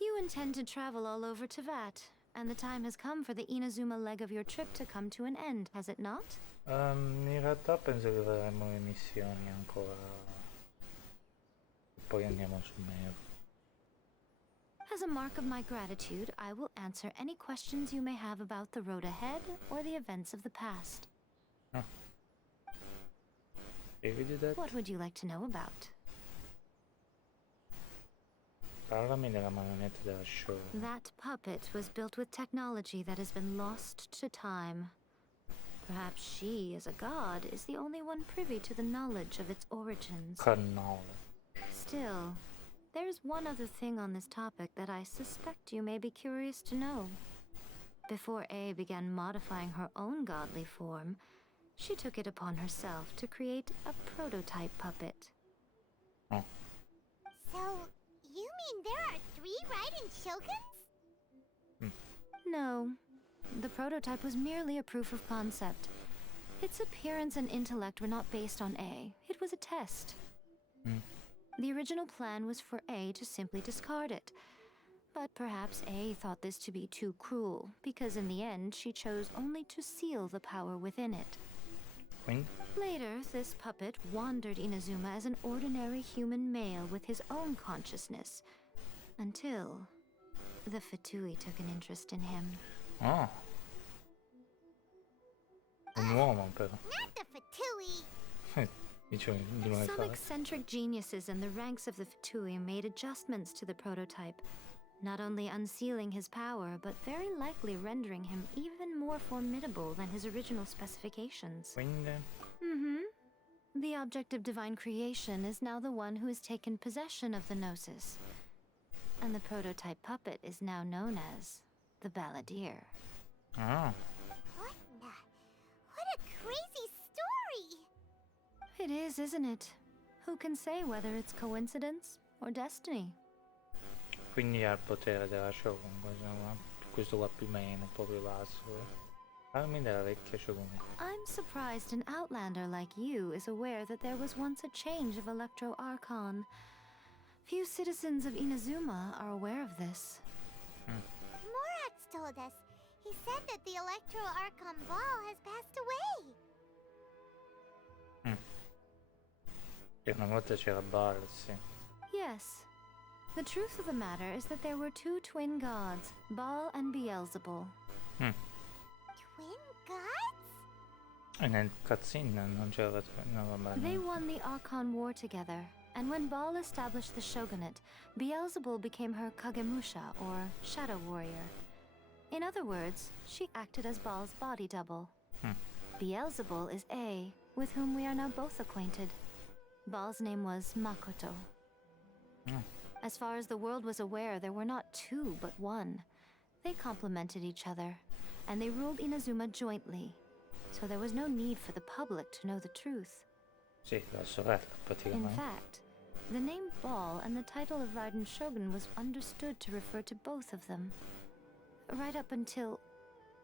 You intend to travel all over Teyvat, and the time has come for the Inazuma leg of your trip to come to an end, has it not? In realtà penso che faremo le missioni ancora. E poi andiamo sul nero. As a mark of my gratitude, I will answer any questions you may have about the road ahead or the events of the past. What would you like to know about? Parlami della marionetta della show. That puppet was built with technology that has been lost to time. Perhaps she, as a god, is the only one privy to the knowledge of its origins. Cannone. Still, there's one other thing on this topic that I suspect you may be curious to know. Before A began modifying her own godly form, she took it upon herself to create a prototype puppet. Oh. So, you mean there are 3 Raiden Shoguns? No. The prototype was merely a proof of concept. Its appearance and intellect were not based on A. It was a test. The original plan was for A to simply discard it. But perhaps A thought this to be too cruel, because in the end she chose only to seal the power within it. Quindi? Later, this puppet wandered Inazuma as an ordinary human male with his own consciousness, until the Fatui took an interest in him. Ah. Un uomo però. Not the Fatui. Dicevo, di nuovo Some fare. eccentric geniuses in the ranks of the Fatui made adjustments to the prototype, not only unsealing his power, but very likely rendering him even more formidable than his original specifications. Quindi? The object of divine creation is now the one who has taken possession of the Gnosis, and the prototype puppet is now known as the Balladeer. Ah. What a crazy story! It is, isn't it? Who can say whether it's coincidence or destiny? Quindi ha il potere della Shogun, questo qua più o meno, proprio basso. Parmi della vecchia Shogun. I'm surprised an outlander like you is aware that there was once a change of Electro Archon. Few citizens of Inazuma are aware of this. Morat's told us. He said that the Electro Archon Ball has passed away. E una volta c'era Bal, sì. Yes. The truth of the matter is that there were two twin gods, Baal and Beelzebul. Twin gods? E nel cutscene non c'era... No, vabbè. They won the Archon War together, and when Baal established the shogunate, Beelzebul became her Kagemusha, or shadow warrior. In other words, she acted as Baal's body double. Beelzebul is A, with whom we are now both acquainted. Baal's name was Makoto. As far as the world was aware, there were not two, but one. They complemented each other, and they ruled Inazuma jointly, so there was no need for the public to know the truth. Sì, la sorella, In praticamente. fact, the name Baal and the title of Raiden Shogun was understood to refer to both of them. Right up until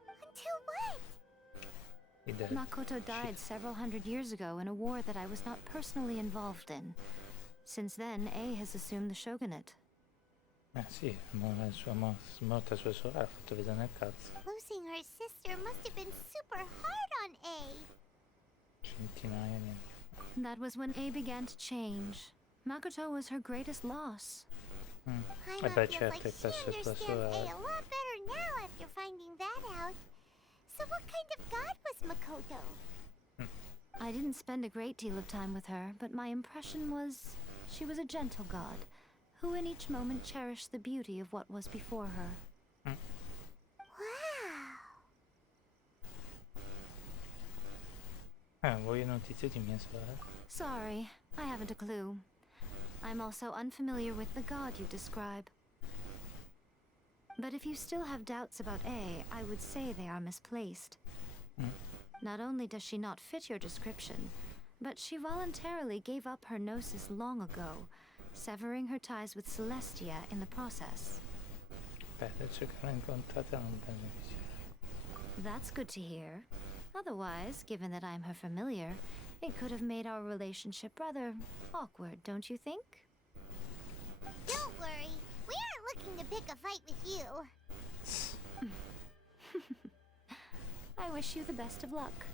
Until what? Makoto died several hundred years ago in a war that I was not personally involved in. Since then, A has assumed the shogunate. Sì, morta sua sorella, ha fatto vedere nel cazzo. Losing her sister must have been super hard on A. Centinaia di anni. That was when A began to change. Makoto was her greatest loss. Paimon beh, feels certo, like è she perso sua understands sorella. A lot better now after finding that out. So what kind of god was Makoto? I didn't spend a great deal of time with her, but my impression was she was a gentle god, who in each moment cherished the beauty of what was before her. Wow. Vuoi notizie di mia sorella? Sorry, I haven't a clue. I'm also unfamiliar with the god you describe. But if you still have doubts about A, I would say they are misplaced. Not only does she not fit your description, but she voluntarily gave up her gnosis long ago, severing her ties with Celestia in the process. Beh, adesso che l'ho incontrata non penso che sia. That's good to hear. Otherwise, given that I'm her familiar, it could have made our relationship rather awkward, don't you think? Don't worry. We aren't looking to pick a fight with you. I wish you the best of luck.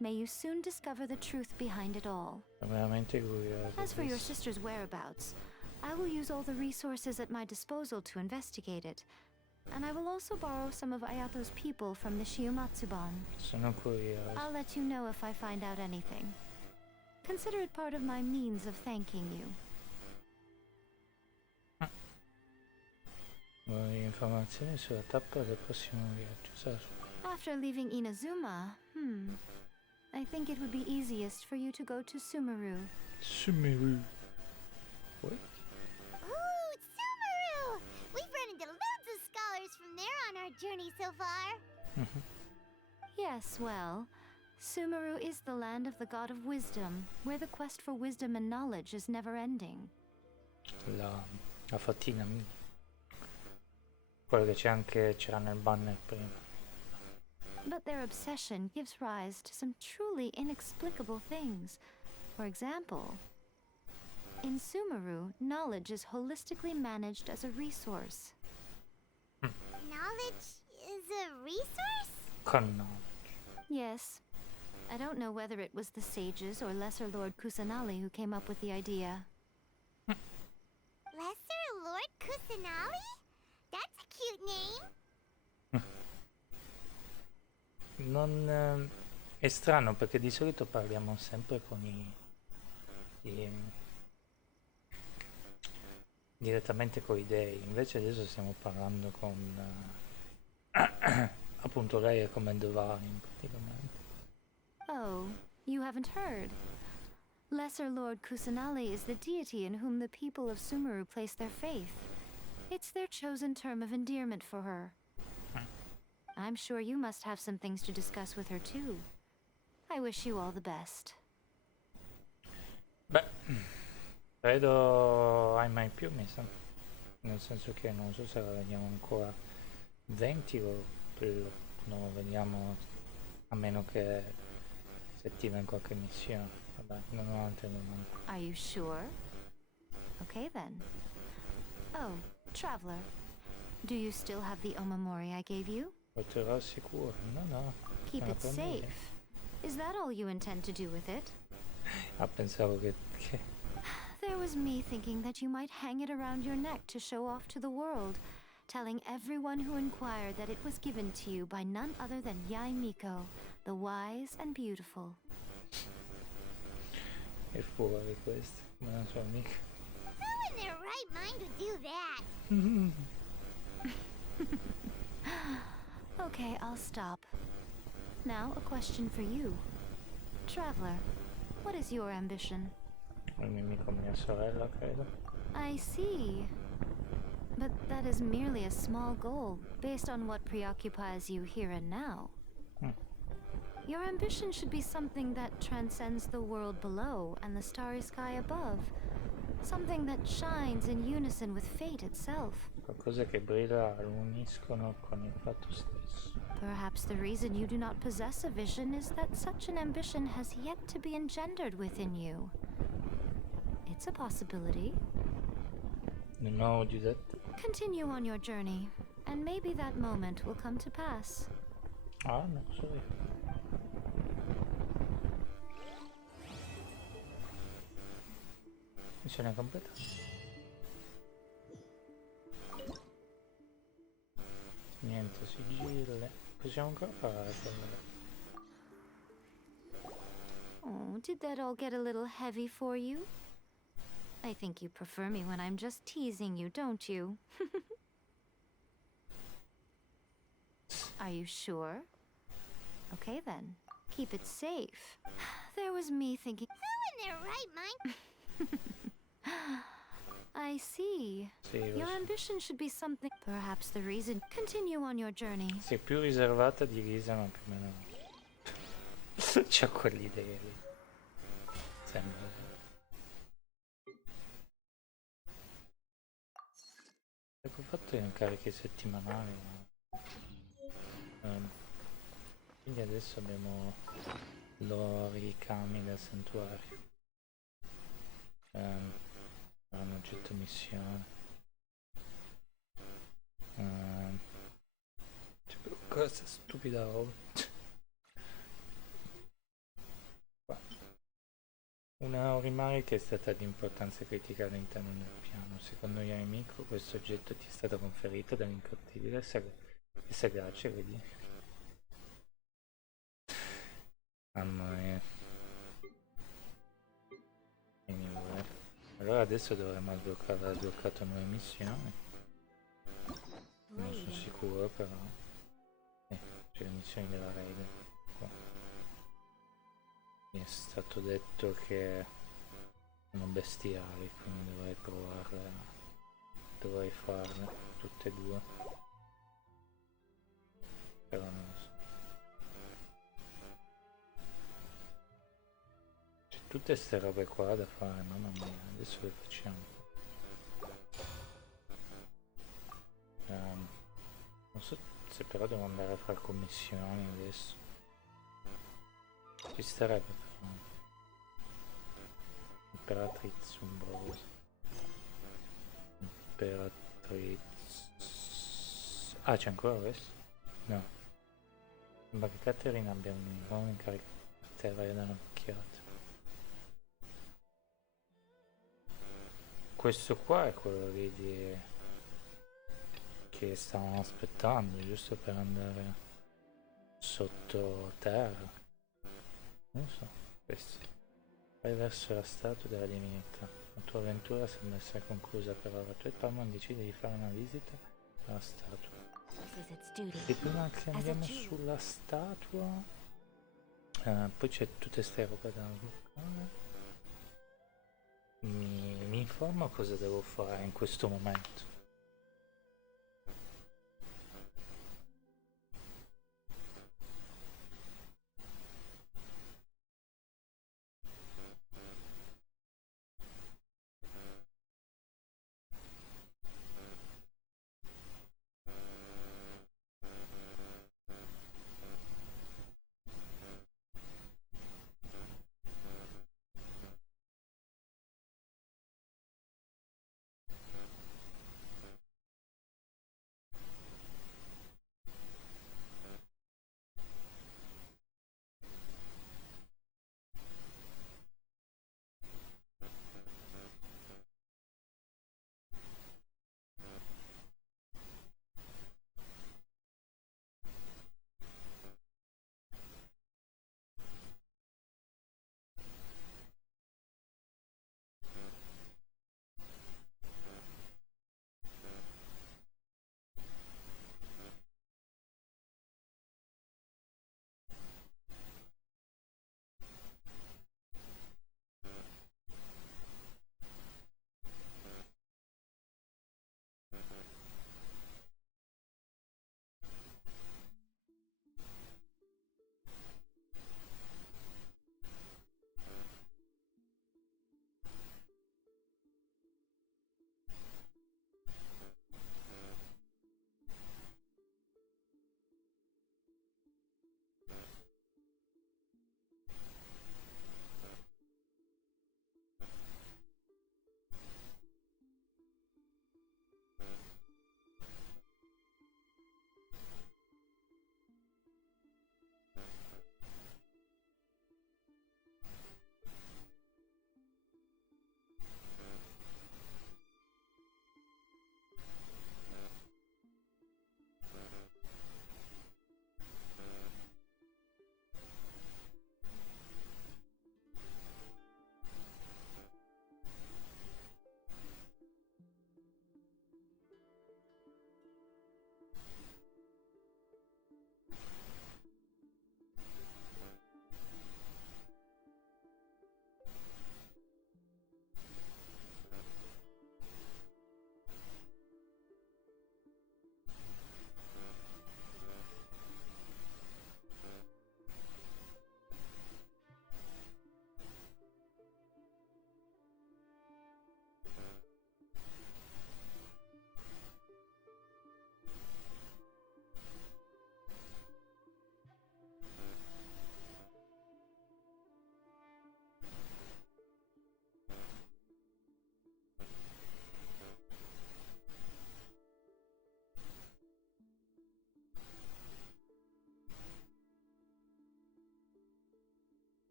May you soon discover the truth behind it all. Sono veramente curioso. As for your sister's whereabouts, I will use all the resources at my disposal to investigate it. And I will also borrow some of Ayato's people from the Shiumatsuban. Sono curioso. I'll let you know if I find out anything. Consider it part of my means of thanking you. Vuoi informazioni sulla tappa del prossimo viaggio, Sasha? After leaving Inazuma, I think it would be easiest for you to go to Sumeru. Sumeru. What? Ooh, Sumeru! We've run into loads of scholars from there on our journey so far. Yes, well, Sumeru is the land of the god of wisdom, where the quest for wisdom and knowledge is never ending. La fatina mia. Quello che c'era nel banner prima. But their obsession gives rise to some truly inexplicable things. For example, in Sumeru, knowledge is holistically managed as a resource. Knowledge is a resource? Con knowledge. Yes. I don't know whether it was the sages or Lesser Lord Kusanali who came up with the idea. Lesser Lord Kusanali? That's a cute name. Non è strano perché di solito parliamo sempre con direttamente con i dei, invece adesso stiamo parlando con appunto lei è come Divine praticamente. Oh, you haven't heard. Lesser Lord Kusanali is the deity in whom the people of Sumeru place their faith. It's their chosen term of endearment for her. I'm sure you must have some things to discuss with her too. I wish you all the best. Beh, credo hai mai più mi sa. Nel senso che non so se la vediamo ancora 20 o non lo vediamo a meno che si attiva in qualche missione. Vabbè, non ho altre domande. Are you sure? Okay then. Oh, traveler. Do you still have the Omamori I gave you? Lo terrò sicuro? No. Keep me la it prendo io. safe. Is that all you intend to do with it? Ah, pensavo che... There was me thinking that you might hang it around your neck to show off to the world, telling everyone who inquired that it was given to you by none other than Yai Miko, the wise and beautiful. È fuori questo, ma non so mica. Who in their right mind would do that? Okay, I'll stop. Now, a question for you. Traveler, what is your ambition? Il nemico mia sorella, credo. I see. But that is merely a small goal, based on what preoccupies you here and now. Your ambition should be something that transcends the world below and the starry sky above. Something that shines in unison with fate itself. Qualcosa che brilla uniscono con il fatto stesso. Perhaps the reason you do not possess a vision is that such an ambition has yet to be engendered within you. It's a possibility. Non ho detto. Continue on your journey, and maybe that moment will come to pass. Ah, non so io. Missione completata. Niente sigille. Possiamo ancora fare quello. Oh, did that all get a little heavy for you? I think you prefer me when I'm just teasing you, don't you? Are you sure? Okay then, keep it safe. There was me thinking... Who in their right mind? I see. Sì, Your ambition should be something... Perhaps the reason... Continue on your journey. sei più riservata di Lisa, ma più o meno... C'ho quell'idea lì. Sembra. Ecco, ho fatto gli incarichi settimanali, ma... quindi adesso abbiamo i kami del santuario. Hanno oggetto missione. C'è questa stupida roba. Una Orimari che è stata di importanza critica all'interno del piano. Secondo Yai Miko questo oggetto ti è stato conferito dall'incorruptibile sagace, vedi? Mamma mia. Anyway. Allora adesso dovremmo sbloccare, ha sbloccato nuove missioni. Non sono sicuro però. C'è le missioni della Raiden. Mi è stato detto che sono bestiali, quindi dovrei provarle, dovrei farle tutte e due, però non lo so. C'è tutte ste robe qua da fare, mamma mia, adesso le facciamo. Non so se però devo andare a fare commissioni adesso. Ci starebbe però. Imperatrice ombrosa. Imperatrice... Ah, c'è ancora questo? No. Sembra che Caterina abbia un buon incarico per te, vai a dare un'occhiata. Questo qua è quello lì che stavamo aspettando, giusto per andare sotto terra. Non so, questo. Vai verso la statua della divinità. La tua avventura sembra essere conclusa per ora. Tu e Palmon decidi di fare una visita alla statua. E prima che andiamo sulla statua, poi c'è tutte ste robe da sbloccare. Mi informo cosa devo fare in questo momento.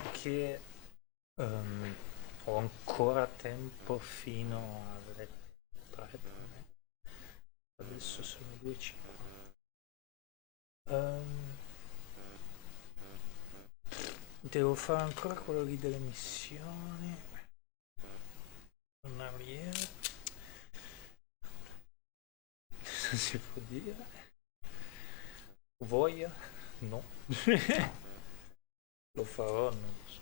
diciamo che ho ancora tempo fino alle 3 per me. Adesso sono 2:50. Devo fare ancora quello lì delle missioni. Un allieve. Se si può dire. Voglia? No. Lo farò, non lo so.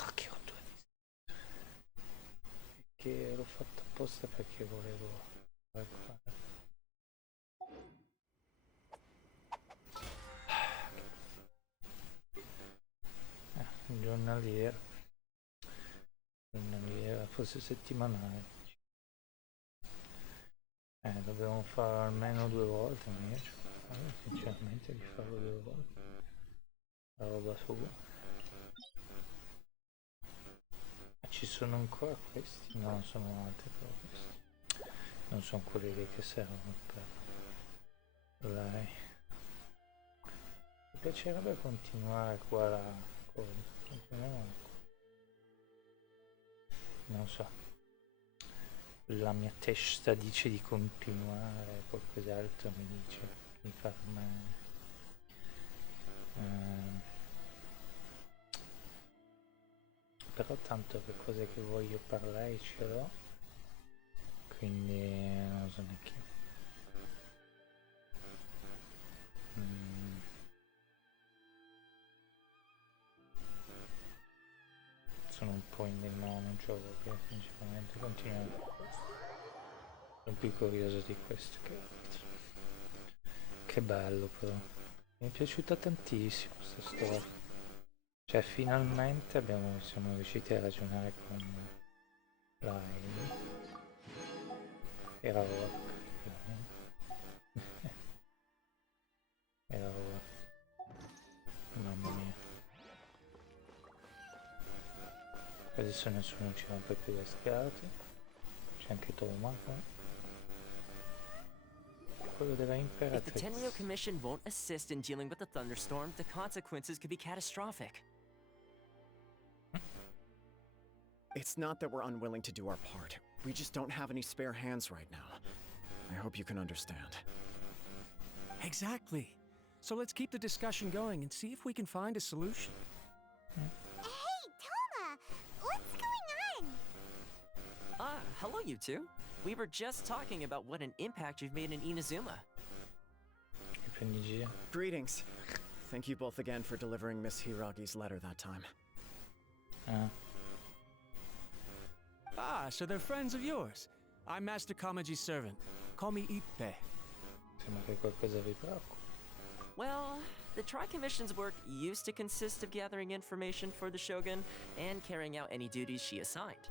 Oh, che rottura di che l'ho fatto apposta perché volevo fare qua. Un giornaliera, forse settimanale. Dobbiamo farlo almeno 2 volte, ma io sinceramente di farlo 2 volte. La roba sua. Ci sono ancora questi? No, sono altri però questi. Non sono quelli lì che servono per lei. Mi piacerebbe continuare qua la cosa. Continuiamo qua. Non so. La mia testa dice di continuare, qualcos'altro mi dice di farmi. Però tanto le cose che voglio per lei ce l'ho, quindi non so neanche io. Sono un po' in no, non ce l'ho più, sinceramente, continuiamo con questo. Sono più curioso di questo che altro. Che bello però, mi è piaciuta tantissimo questa storia. Cioè finalmente siamo riusciti a ragionare con la Raiden. Era ora. Era ora. Mamma mia. Adesso nessuno ci rompe più le scatole. C'è anche Tomato. Quello della If the Imperatrice. Tenryo Commission won't assist in dealing with the thunderstorm, the consequences could be catastrophic. It's not that we're unwilling to do our part. We just don't have any spare hands right now. I hope you can understand. Exactly. So let's keep the discussion going and see if we can find a solution. Hey, Toma! What's going on? Hello you two. We were just talking about what an impact you've made in Inazuma. Greetings. Thank you both again for delivering Miss Hiragi's letter that time. Ah, so they're friends of yours. I'm Master Kamaji's servant. Call me Ippe. Sembra che qualcosa vi preoccupa. Well, the Tri-Commission's work used to consist of gathering information for the Shogun and carrying out any duties she assigned.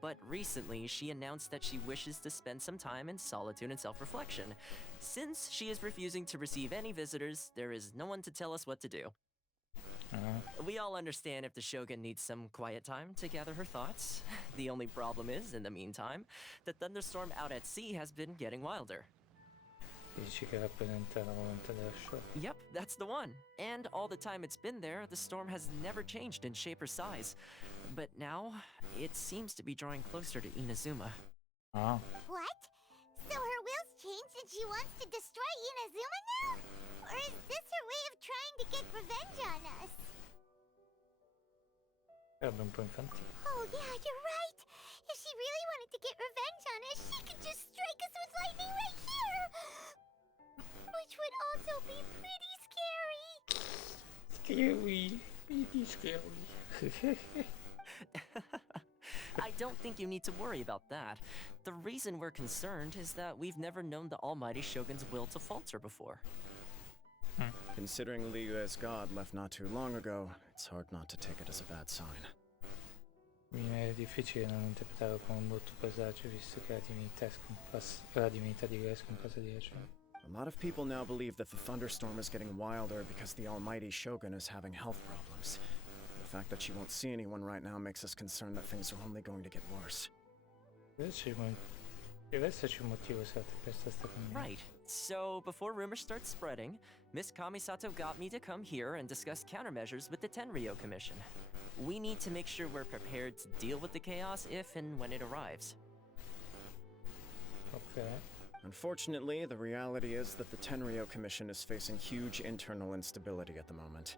But recently, she announced that she wishes to spend some time in solitude and self-reflection. Since she is refusing to receive any visitors, there is no one to tell us what to do. We all understand if the Shogun needs some quiet time to gather her thoughts. The only problem is, in the meantime, the thunderstorm out at sea has been getting wilder. Dici che rappresenta la volontà della Shogun. Yep, that's the one. And all the time it's been there, the storm has never changed in shape or size. But now, it seems to be drawing closer to Inazuma. Ah. What? So her will's changed and she wants to destroy Inazuma now? Or is this her way of trying to get revenge on us? Sarebbe un po' infantile. Oh yeah, you're right! If she really wanted to get revenge on us, she could just strike us with lightning right here! Which would also be pretty scary! Scary! Pretty scary. I don't think you need to worry about that. The reason we're concerned is that we've never known the almighty Shogun's will to falter before. Considering Liyue's god left not too long ago, it's hard not to take it as a bad sign. Mi è difficile non interpretarlo come un brutto presagio visto che la divinità di lei è scomparsa di recente. A lot of people now believe that the thunderstorm is getting wilder because the almighty Shogun is having health problems. The fact that she won't see anyone right now makes us concerned that things are only going to get worse. Deve esserci un motivo se la tempesta sta cambiando. Right. So, before rumors start spreading, Miss Kamisato got me to come here and discuss countermeasures with the Tenryo Commission. We need to make sure we're prepared to deal with the chaos if and when it arrives. Ok. Unfortunately, the reality is that the Tenryo Commission is facing huge internal instability at the moment.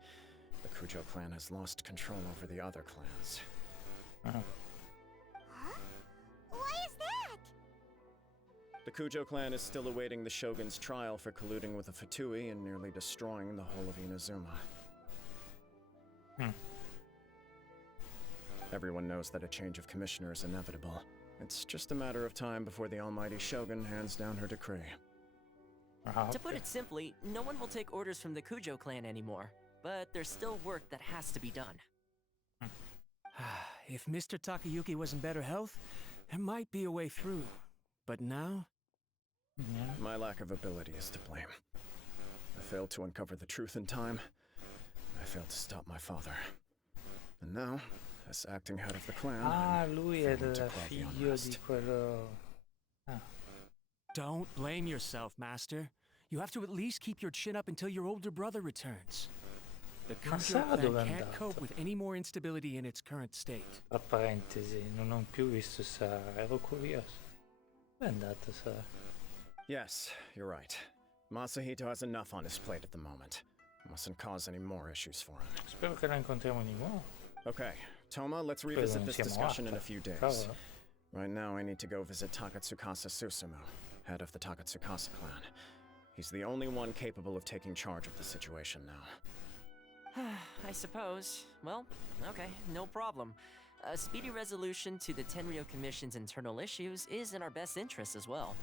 The Kujo clan has lost control over the other clans. Huh? Why is that? The Kujo clan is still awaiting the Shogun's trial for colluding with the Fatui and nearly destroying the whole of Inazuma. Everyone knows that a change of commissioner is inevitable. It's just a matter of time before the almighty Shogun hands down her decree. To put it simply, no one will take orders from the Kujo clan anymore, but there's still work that has to be done. If Mr. Takayuki was in better health, there might be a way through. But now? My lack of ability is to blame. I failed to uncover the truth in time. I failed to stop my father. And now, as acting head of the clan, Lui è il figlio di quello... Don't blame yourself, Master. You have to at least keep your chin up until your older brother returns. The Kujo clan can't cope with any more instability in its current state. Tra parentesi, non ho più visto Sara, ero curioso. Dove è andata Sara? Yes, you're right. Masahito has enough on his plate at the moment. Mustn't cause any more issues for him. Spero che la incontriamo di nuovo. Okay, Toma, let's revisit this discussion in a few days. Right now, I need to go visit Takatsukasa Susumu, head of the Takatsukasa clan. He's the only one capable of taking charge of the situation now. I suppose. Well, okay, no problem. A speedy resolution to the Tenryo Commission's internal issues is in our best interest as well.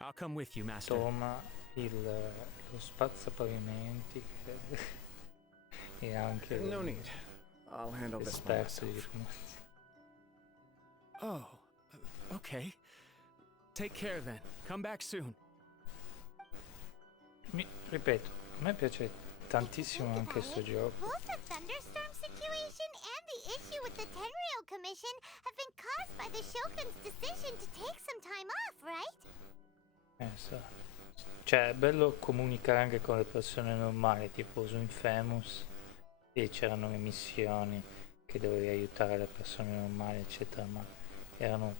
I'll come with you, Master. Toma lo spazzapavimenti e anche no need. I'll handle this by myself. Oh, okay. Take care then. Come back soon. Ripeto, a me piace tantissimo anche questo gioco. Both the thunderstorm situation and the issue with the Tenryo Commission have been caused by the Shogun's decision to take some time off, right? So. Cioè, è bello comunicare anche con le persone normali, tipo su Infamous, e c'erano le missioni che dovevi aiutare le persone normali, eccetera, ma erano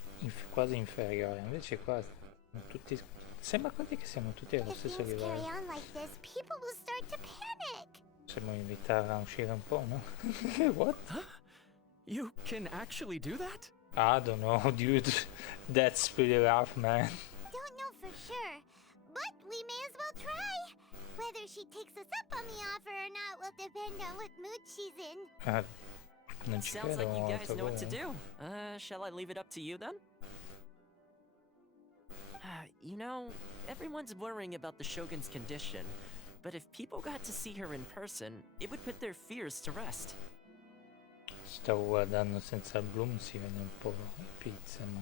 quasi inferiori. Invece qua sono tutti... Sembra quasi che siamo tutti allo stesso livello. Possiamo invitare a uscire un po', no? What? You can actually do that? I don't know, dude. That's pretty rough, man. Don't know for sure, but we may as well try. Whether she takes us up on the offer or not will depend on what mood she's in. Sounds like you guys know what to do. Shall I leave it up to you then? You know, everyone's worrying about the Shogun's condition, but if people got to see her in person, it would put their fears to rest. Stavo guardando senza il bloom, si vede un po' pizza, ma...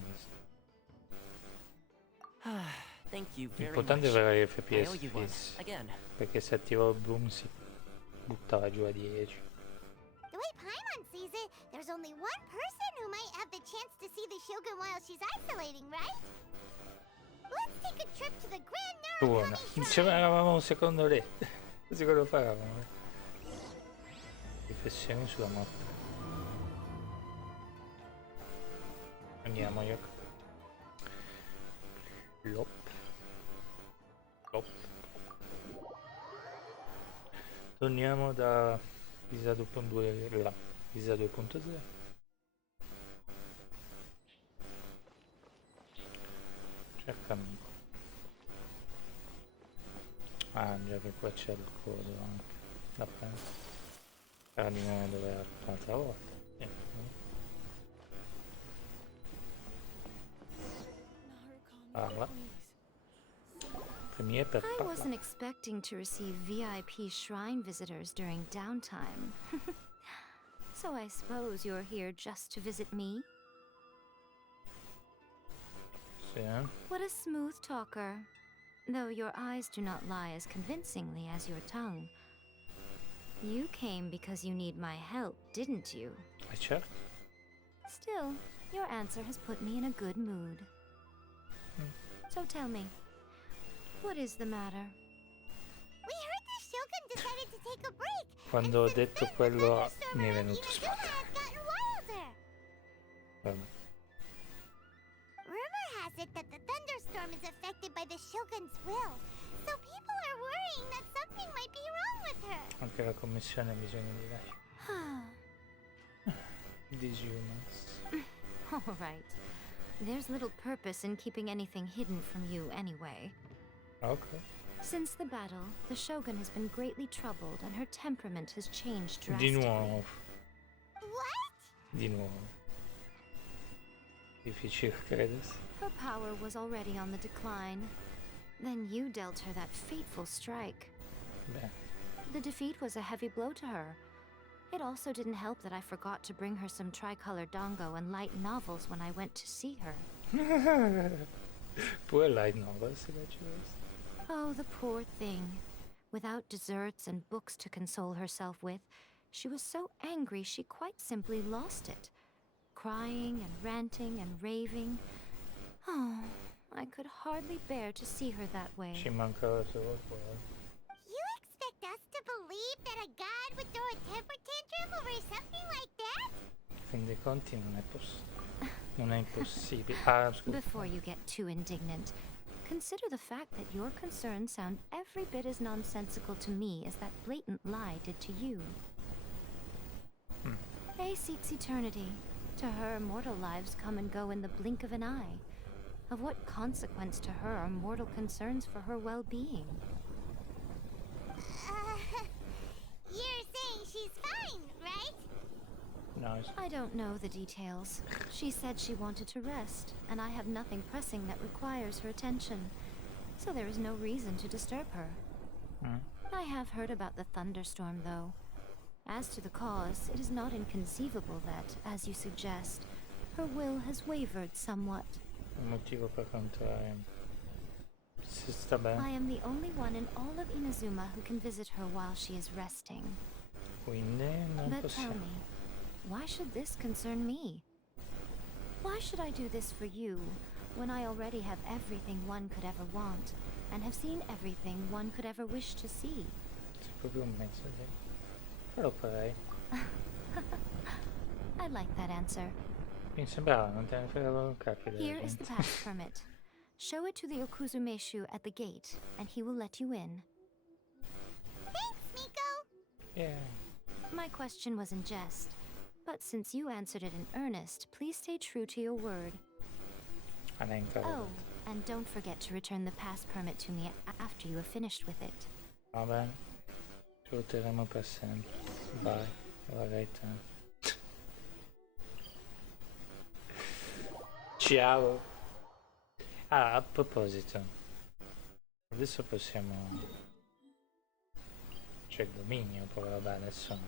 Thank you very L'importante è much. avere FPS fissi, perché se attivo il bloom si buttava giù a 10. The way Paimon sees it, there's only one person who might have the chance to see the Shogun while she's isolating, right? Let's take a trip to the Grand Buona, eravamo un secondo lì. Secondo faravamo. Riflessioni sulla morte. Andiamo io. Lop. Torniamo da Visa 2.2 là. Visa 2.0. Cerca amico. Ah, già che qua c'è il coso anche. Da prendere. Era di nuovo dove era l'altra volta. Parla. I wasn't expecting to receive VIP shrine visitors during downtime. So I suppose you're here just to visit me? Yeah. What a smooth talker. Though your eyes do not lie as convincingly as your tongue. You came because you need my help, didn't you? Certo. Still, your answer has put me in a good mood. So tell me, What is the matter? We heard the Shogun decided to take a break. Quando ho detto quello mi è venuto spontaneo. Vabbè. Rumor has it that the thunderstorm is affected by the Shogun's will. So people are worrying that something might be wrong with her. Anche la commissione ha bisogno di lei. These humans. All right. There's little purpose in keeping anything hidden from you anyway. Okay. Since the battle, the Shogun has been greatly troubled and her temperament has changed Di drastically. nuovo. What? Di nuovo. Difficile credersi. Her power was already on the decline. Then you dealt her that fateful strike. Beh. The defeat was a heavy blow to her. It also didn't help that I forgot to bring her some tricolor dango and light novels when I went to see her. Pure light novel se la giusto. Oh, the poor thing. Without desserts and books to console herself with, she was so angry she quite simply lost it. Crying and ranting and raving. Oh, I could hardly bear to see her that way. Ci mancava solo quello. You expect us to believe that a god would throw a temper tantrum over something like that? In fin dei conti non è impossibile. Ah, scusa. Before you get too indignant, consider the fact that your concerns sound every bit as nonsensical to me as that blatant lie did to you. Faye seeks eternity. To her, mortal lives come and go in the blink of an eye. Of what consequence to her are mortal concerns for her well-being? You're saying she's fine, right? No, I don't know the details. She said she wanted to rest, and I have nothing pressing that requires her attention. So there is no reason to disturb her. I have heard about the thunderstorm, though. As to the cause, it is not inconceivable that, as you suggest, her will has wavered somewhat. un motivo per controllare se sta bene. I am the only one in all of Inazuma who can visit her while she is resting. Quindi non But tell possiamo. me, why should this concern me? Why should I do this for you, when I already have everything one could ever want, and have seen everything one could ever wish to see? Sei proprio un mezzo di... Però farei. I like that answer. Mi sembrava, non te ne fregava un cacchio della Here is the gente. pass permit. Show it to the Okuzumeshu at the gate, and he will let you in. Thanks, Miko! Yeah. My question was in jest, but since you answered it in earnest, please stay true to your word. Oh, and don't forget to return the pass permit to me after you have finished with it. Va bene. Ci voteremo per sempre. Vai, la Raiden. Ciao. Ah, a proposito. Adesso possiamo... C'è il dominio, poi vabbè, adesso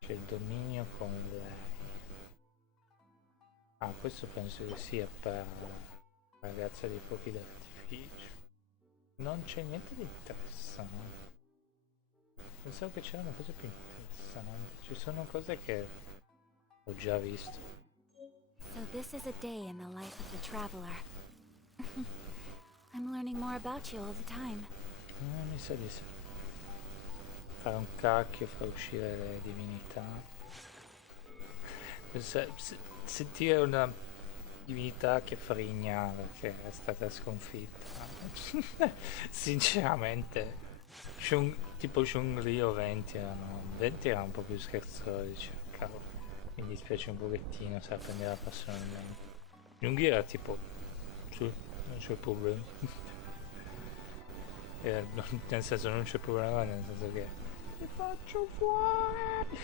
c'è il dominio con lei. Ah, questo penso che sia per la ragazza dei fuochi d'artificio. Non c'è niente di interessante. Pensavo che c'erano cose più interessanti. Ci sono cose che ho già visto. So this is a day in the life of the traveler. I'm learning more about you all the time. Mi sa di sì. Fare un cacchio, far uscire le divinità. Sentire una divinità che frignava, che è stata sconfitta. Sinceramente, tipo Chun-Li o Venti era un po' più scherzoso, cioè, cavolo. Mi dispiace un pochettino, se la prendeva personalmente. Chun-Li era tipo, sì, non c'è problema. Nel senso non c'è problema, nel senso che ti faccio fuori.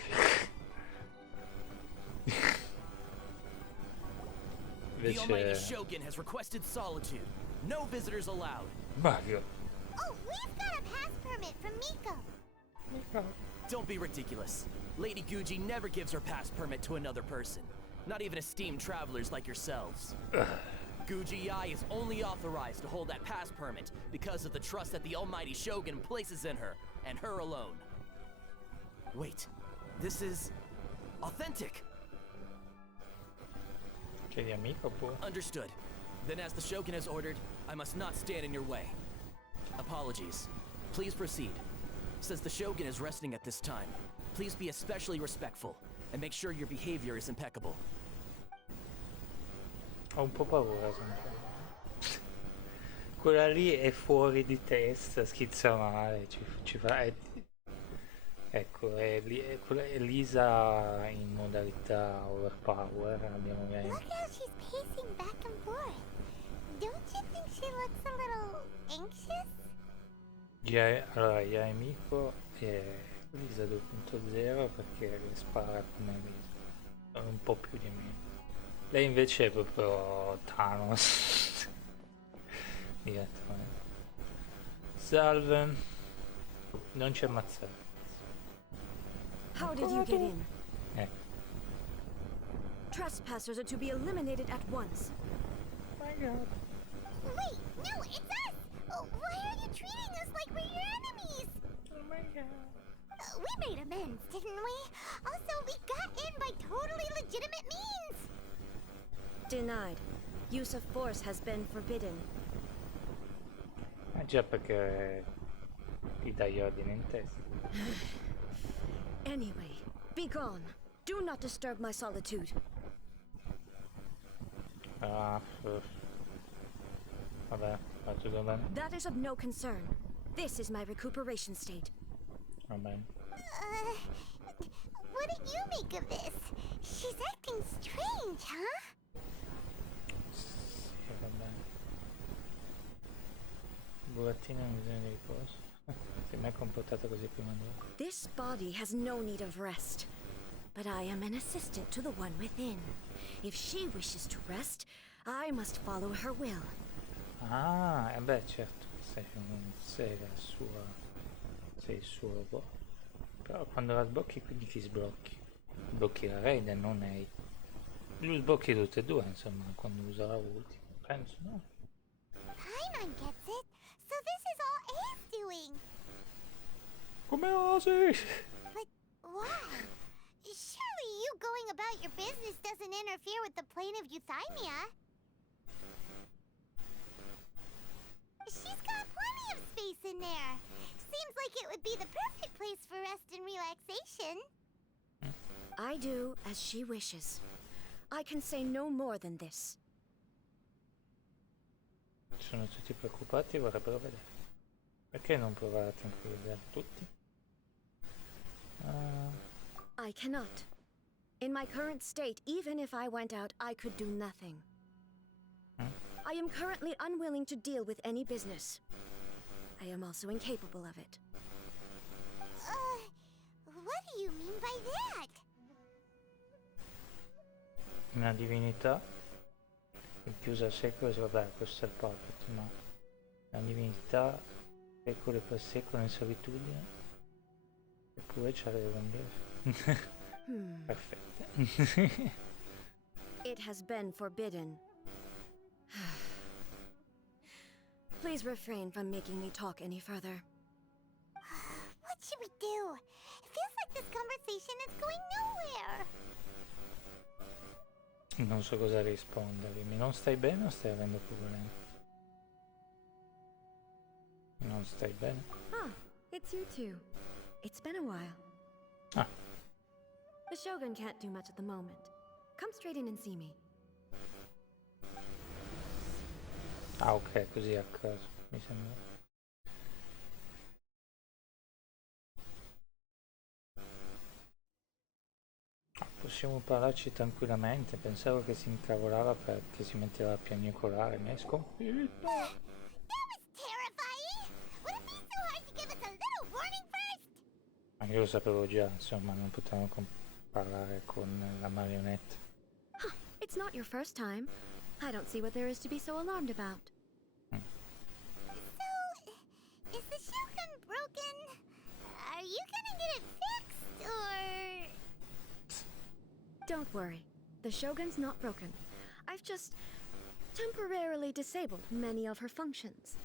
The Almighty Shogun has requested solitude. No visitors allowed. Mario. Oh, we've got a pass permit from Miko. Don't be ridiculous. Lady Guji never gives her pass permit to another person. Not even esteemed travelers like yourselves. Guji is only authorized to hold that pass permit because of the trust that the Almighty Shogun places in her, and her alone. Wait, this is... authentic! Chiedi amico, boh. Understood. Then as the Shogun has ordered, I must not stand in your way. Apologies. Please proceed. Since the Shogun is resting at this time, please be especially respectful and make sure your behavior is impeccable. Ho un po' paura sempre. Quella lì è fuori di testa, schizza male, ci fa... ecco, è Lisa in modalità overpower, abbiamo Look how she's pacing back and forth. Don't you think she looks a little anxious? Allora, Yaemiko è Lisa 2.0 perché spara come Lisa, un po' più di me. Lei invece è proprio Thanos. Direttamente. Salve. Non ci ammazzare. How did you get in? Ecco. Trespassers are to be eliminated at once. Oh my god. Wait, no, it's us! Oh, why are you treating us like we're your enemies? Oh my god. We made amends, didn't we? Also, we got in by totally legitimate means! Denied. Use of force has been forbidden. Già perché ti dai ordine in testa. Anyway, be gone. Do not disturb my solitude. Vabbè, va tutto bene. That is of no concern. This is my recuperation state. Va bene. What do you make of this? She's acting strange, huh? Sì, va bene. Burattino ha bisogno di riposo. Si è mai comportata così prima di ora? This body has no need of rest, but I am an assistant to the one within. If she wishes to rest, I must follow her will. Ah, e beh, certo, sei la sua... sei il suo robot. Però quando la sblocchi, quindi chi sblocchi? Sblocchi la Raiden, non lei. Lui sblocchi tutte e due, insomma, quando usa la ulti. Penso, no? Paimon gets it. So this is all A's doing. Come osi? But why? Surely you going about your business doesn't interfere with the plane of Euthymia. She's got plenty of space in there. Seems like it would be the perfect place for rest and relaxation. I do as she wishes. I can say no more than this. Sono tutti preoccupati e vorrebbero vedere. Perché non provare a tranquillizzare tutti? I cannot. In my current state, even if I went out, I could do nothing. I am currently unwilling to deal with any business. I am also incapable of it. What do you mean by that? Una divinità chiusa a secoli, vabbè, questo è il puppet, ma una divinità secolo per secolo in solitudine, eppure c'ha le bandiere. Perfette. It has been forbidden. Please refrain from making me talk any further. What should we do? It feels like this conversation is going nowhere. Non so cosa rispondermi. Non stai bene o stai avendo problemi? Non stai bene? Ah, it's you two. It's been a while. Ah. The Shogun can't do much at the moment. Come straight in and see me. Ah, ok, così a caso, mi sembra. Possiamo parlarci tranquillamente, pensavo che si incavolava perché si metteva a piagnucolare, mi hai sconfitto. That was terrifying! Would it be so hard to give us a little warning first? Ma io lo sapevo già, insomma, non potevamo parlare con la marionetta. Huh, it's not your first time. I don't see what there is to be so alarmed about. So, is the Shogun broken? Are you gonna get it fixed, or...? Don't worry. The Shogun's not broken. I've just temporarily disabled many of her functions.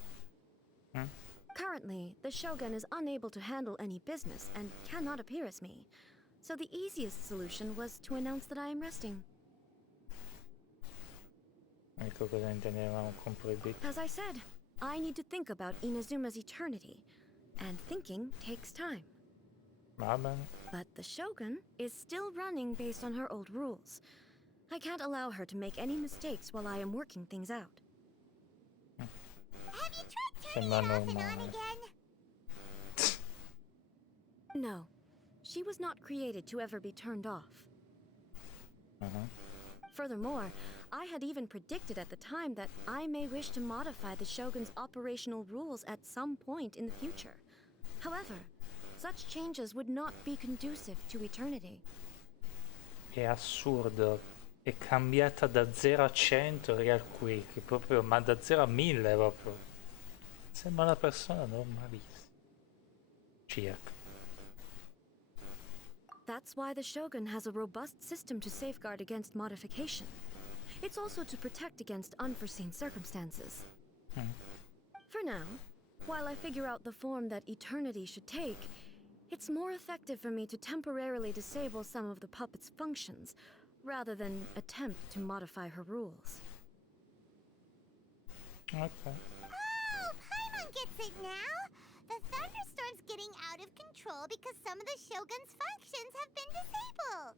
Currently, the Shogun is unable to handle any business and cannot appear as me. So the easiest solution was to announce that I am resting. Ecco cosa intendevamo con proibito. As I said, I need to think about Inazuma's eternity, and thinking takes time. But the Shogun is still running based on her old rules. I can't allow her to make any mistakes while I am working things out. Have you tried turning it off and on again? No. She was not created to ever be turned off. Furthermore, I had even predicted at the time that I may wish to modify the Shogun's operational rules at some point in the future. However, such changes would not be conducive to eternity. È assurdo. È cambiata da 0 a 100 Real Quick, proprio, ma da 0 a 1000 proprio. Sembra una persona normalissima. Circa. That's why the Shogun has a robust system to safeguard against modification. It's also to protect against unforeseen circumstances. For now, while I figure out the form that eternity should take, it's more effective for me to temporarily disable some of the puppet's functions, rather than attempt to modify her rules. Okay. Oh, Paimon gets it now! The thunderstorm's getting out of control because some of the Shogun's functions have been disabled.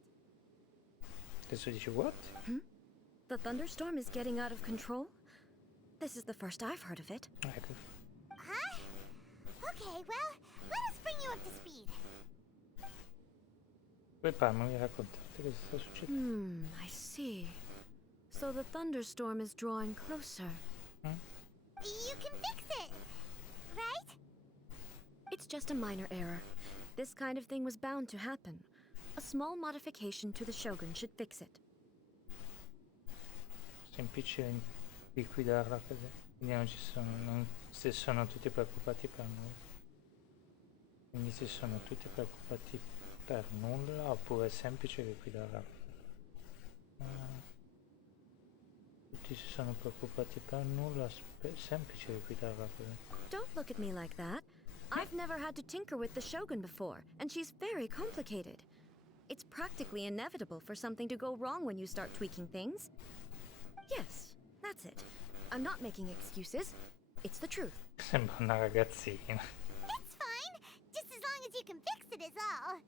Adesso dici what? The thunderstorm is getting out of control? This is the first I've heard of it. Ecco. Huh? Okay, well, let us bring you up to speed. Poi Paimon mi raccontate cosa sta succedendo. I see. So the thunderstorm is drawing closer. You can fix it, right? It's just a minor error. This kind of thing was bound to happen. A small modification to the Shogun should fix it. Semplice liquidarla così. Quindi non ci sono. Se sono tutti preoccupati per nulla. Quindi se sono tutti preoccupati per nulla oppure è semplice liquidarla. Tutti si sono preoccupati per nulla, semplice liquidarla così. Don't look at me like that. I've never had to tinker with the Shogun before, and she's very complicated. It's practically inevitable for something to go wrong when you start tweaking things. Yes, that's it. I'm not making excuses. It's the truth. Sembra una ragazzina. It's fine, just as long as you can fix it is all.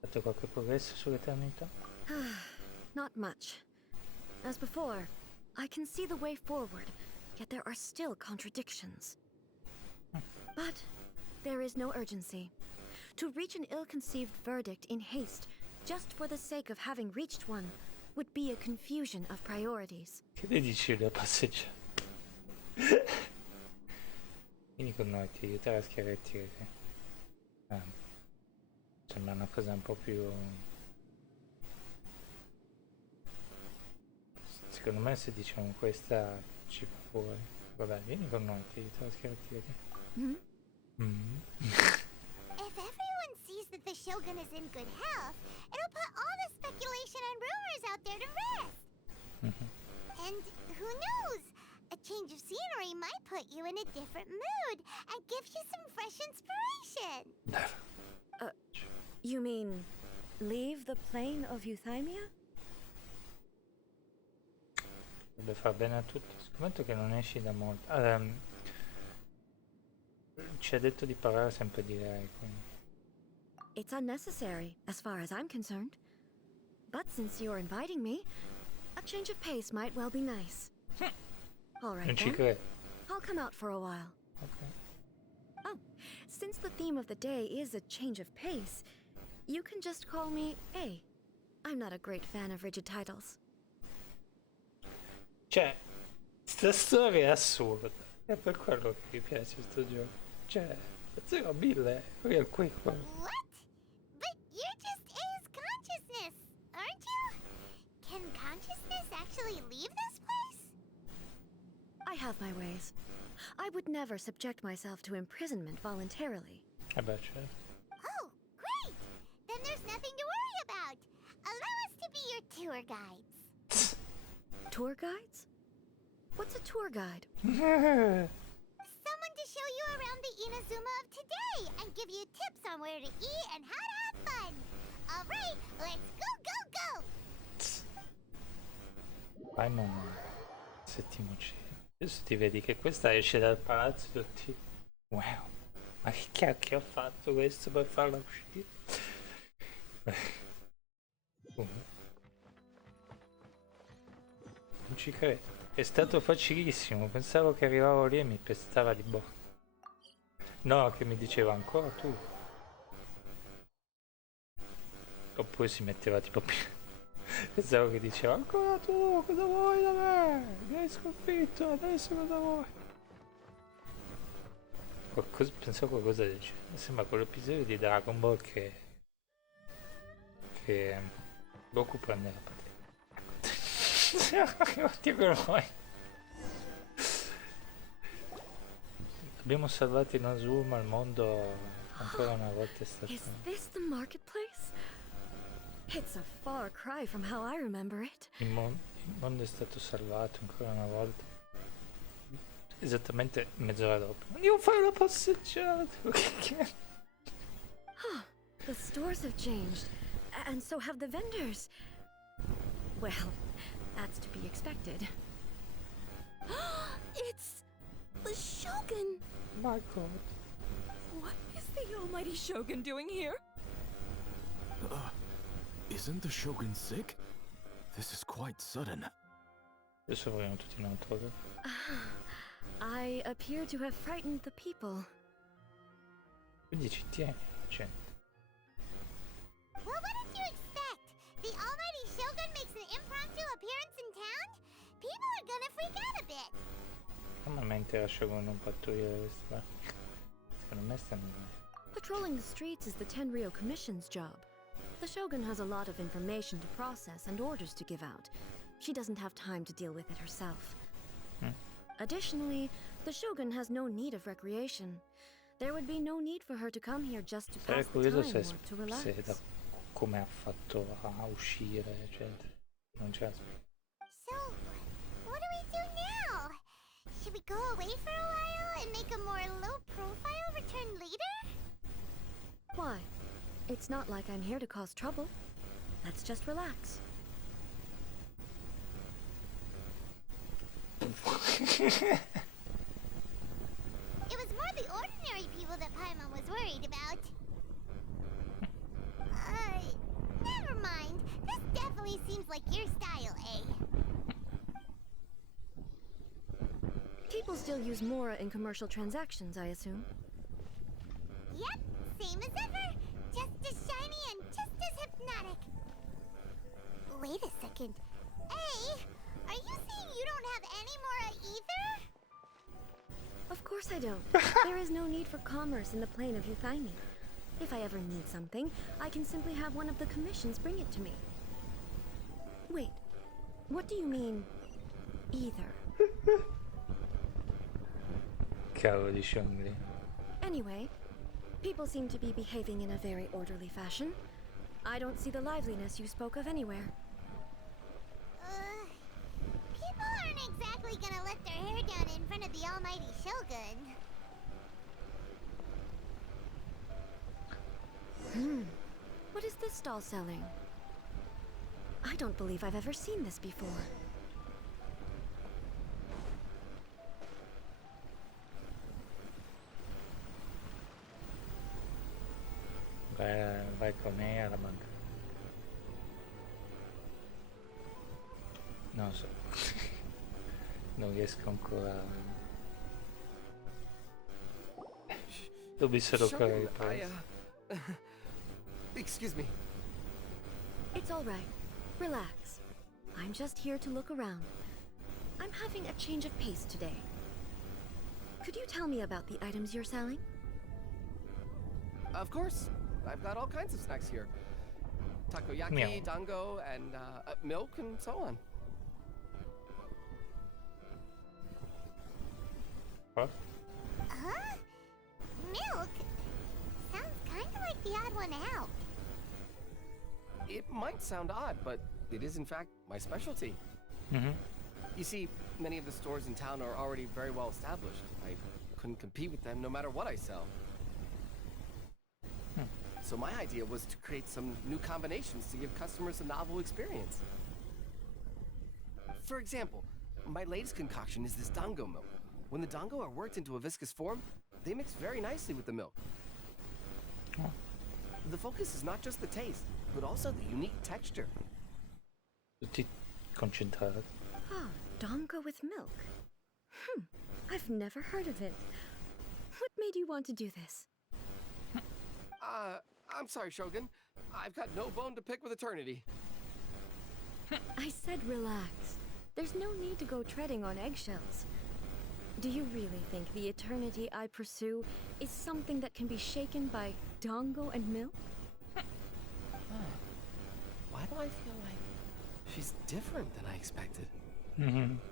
Fatto qualche progresso sull'eternità? Not much. As before, I can see the way forward, yet there are still contradictions. But there is no urgency. To reach an ill-conceived verdict in haste, just for the sake of having reached one, would be a confusion of priorities. Che ne dici da passeggiare? Vieni con noi, ti aiuterà a schiarirti. Sembra una cosa un po' più... Secondo me se diciamo questa ci fa fuori. Vabbè, vieni con noi, ti aiuterà a schiarirti. If everyone sees that the Shogun is in good health, it'll put all the speculation and rumors out there to rest. And who knows? A change of scenery might put you in a different mood and give you some fresh inspiration. You mean, leave the plane of Euthymia? Deve far bene a tutti. Scommetto che non esci da molto. Ci ha detto di parlare sempre di lei, quindi. It's unnecessary, as far as I'm concerned. But since you're inviting me, a change of pace might well be nice. All right, Non ci then. credo. I'll come out for a while. Okay. Oh, since the theme of the day is a change of pace, you can just call me A. I'm not a great fan of rigid titles. Cioè, sta storia è assurda. È per quello che mi piace sto gioco. Cioè, 0 a 1000, real quick. What? But you're just A's consciousness, aren't you? Can consciousness actually leave this place? I have my ways. I would never subject myself to imprisonment voluntarily. Beh, certo. Oh, great! Then there's nothing to worry about. Allow us to be your tour guides. Tour guides? What's a tour guide? Someone to show you around the Inazuma of today and give you tips on where to eat and how to have fun. All right, let's go! Paimon, settimo cielo. Adesso ti vedi che questa esce dal palazzo e tutti... Wow, ma che cacchio ha fatto questo per farla uscire? Non ci credo. È stato facilissimo, pensavo che arrivavo lì e mi pestava di boh. No, che mi diceva ancora tu. Oppure si metteva tipo più. Pensavo che diceva ancora tu, cosa vuoi da me? Mi hai sconfitto, adesso cosa vuoi? Pensavo qualcosa del genere. Sembra quell'episodio di Dragon Ball che Goku prende la patente. Abbiamo salvato Inazuma, il mondo ancora una volta è stato... Is this the marketplace? It's a far cry from how I remember it. Il mondo è stato salvato ancora una volta. Esattamente mezz'ora dopo. Andiamo a fare la passeggiata. The stores have changed, and so have the vendors. Well, that's to be expected. It's the Shogun! My God. What is the almighty Shogun doing here? Isn't the Shogun sick? This is quite sudden. Adesso vogliamo tutti un autografo. I appear to have frightened the people. Quindi ci tieni, gente. Well, what did you expect? The almighty Shogun makes an impromptu appearance in town? People are gonna freak out a bit. Normalmente la Shogun non pattugliare le strade. Secondo me stanno bene. Patrolling the streets is the Tenryou Commission's job. The Shogun has a lot of information to process and orders to give out. She doesn't have time to deal with it herself. Additionally, the Shogun has no need of recreation. There would be no need for her to come here just to pass the time or to relax. Da come ha fatto a uscire, eccetera. Non c'è. So, what do we do now? Should we go away for a while and make a more low-profile return later? Why? It's not like I'm here to cause trouble. Let's just relax. It was more the ordinary people that Paimon was worried about. Never mind. This definitely seems like your style, eh? People still use Mora in commercial transactions, I assume? Yep, same as ever. Just as shiny and just as hypnotic. Wait a second. Hey, are you saying you don't have any Mora either? Of course I don't. There is no need for commerce in the plane of Yuthaimi. If I ever need something, I can simply have one of the commissions bring it to me. Wait, what do you mean, either? Cavolo di Shongli. Anyway, people seem to be behaving in a very orderly fashion. I don't see the liveliness you spoke of anywhere. People aren't exactly gonna let their hair down in front of the almighty Shogun. What is this stall selling? I don't believe I've ever seen this before. Vai con me alla banca. Non so. Non riesco ancora. Dovessero ancora riprendere. Excuse me. It's all right. Relax. I'm just here to look around. I'm having a change of pace today. Could you tell me about the items you're selling? Of course. I've got all kinds of snacks here. Takoyaki, Meow. dango, and milk and so on. Huh? Huh? Milk? Sounds kind of like the odd one out. It might sound odd, but it is in fact my specialty. You see, many of the stores in town are already very well established. I couldn't compete with them no matter what I sell. So my idea was to create some new combinations to give customers a novel experience. For example, My latest concoction is this dango milk. When the dango are worked into a viscous form, they mix very nicely with the milk. Oh. The focus is not just the taste, but also the unique texture. Tutti concentrati. Ah, dango with milk. I've never heard of it. What made you want to do this? I'm sorry, Shogun. I've got no bone to pick with eternity. I said relax. There's no need to go treading on eggshells. Do you really think the eternity I pursue is something that can be shaken by dango and milk? Why do I feel like she's different than I expected?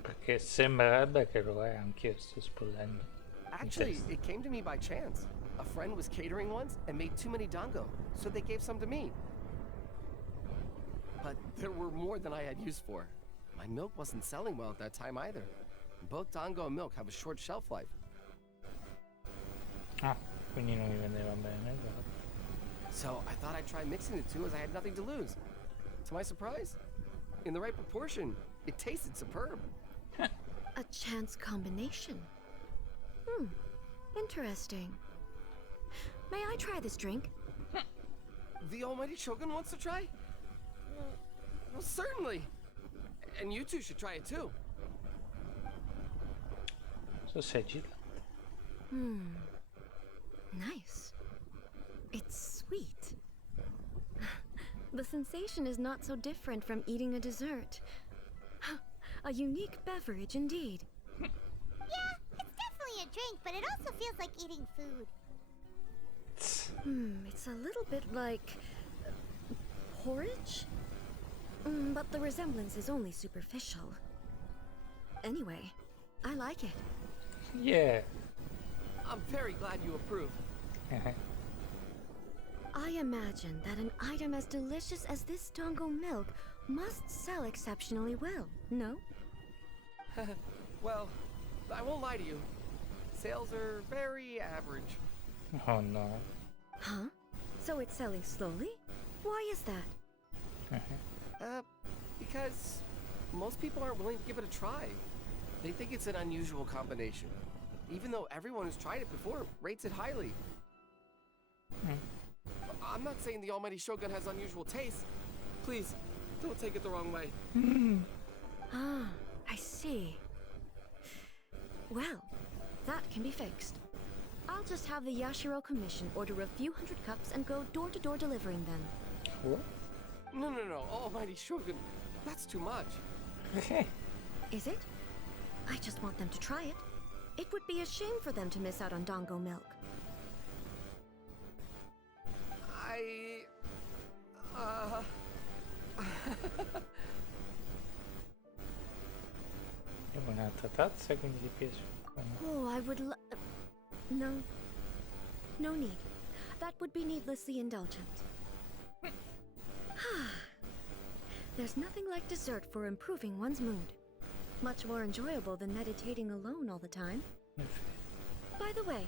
Perché sembrerebbe che lo è, anch'io sto spollendo. Actually, it came to me by chance. A friend was catering once and made too many dango, so they gave some to me. But there were more than I had use for. My milk wasn't selling well at that time either. Both dango and milk have a short shelf life. Ah, quindi non mi vendeva bene, esatto. So I thought I'd try mixing the two as I had nothing to lose. To my surprise, in the right proportion, it tasted superb. A chance combination. Interesting. May I try this drink? The almighty Shogun wants to try? Well, certainly. And you two should try it too. So sei gigante. Nice. It's sweet. The sensation is not so different from eating a dessert. A unique beverage indeed. Yeah, it's definitely a drink, but it also feels like eating food. It's a little bit like porridge? But the resemblance is only superficial. Anyway, I like it. Yeah. I'm very glad you approve. I imagine that an item as delicious as this dango milk must sell exceptionally well, no? Well, I won't lie to you. Sales are very average. Oh no. Huh? So it's selling slowly? Why is that? Because most people aren't willing to give it a try. They think it's an unusual combination. Even though everyone who's tried it before rates it highly. I'm not saying the almighty Shogun has unusual taste. Please, don't take it the wrong way. Ah, I see. Well, that can be fixed. I'll just have the Yashiro Commission order a few hundred cups and go door-to-door delivering them. What? No, almighty Shogun. That's too much. Is it? I just want them to try it. It would be a shame for them to miss out on dango milk. Un'altra tazza, quindi ti piace? Oh, I would No. No need. That would be needlessly indulgent. There's nothing like dessert for improving one's mood. Much more enjoyable than meditating alone all the time. By the way,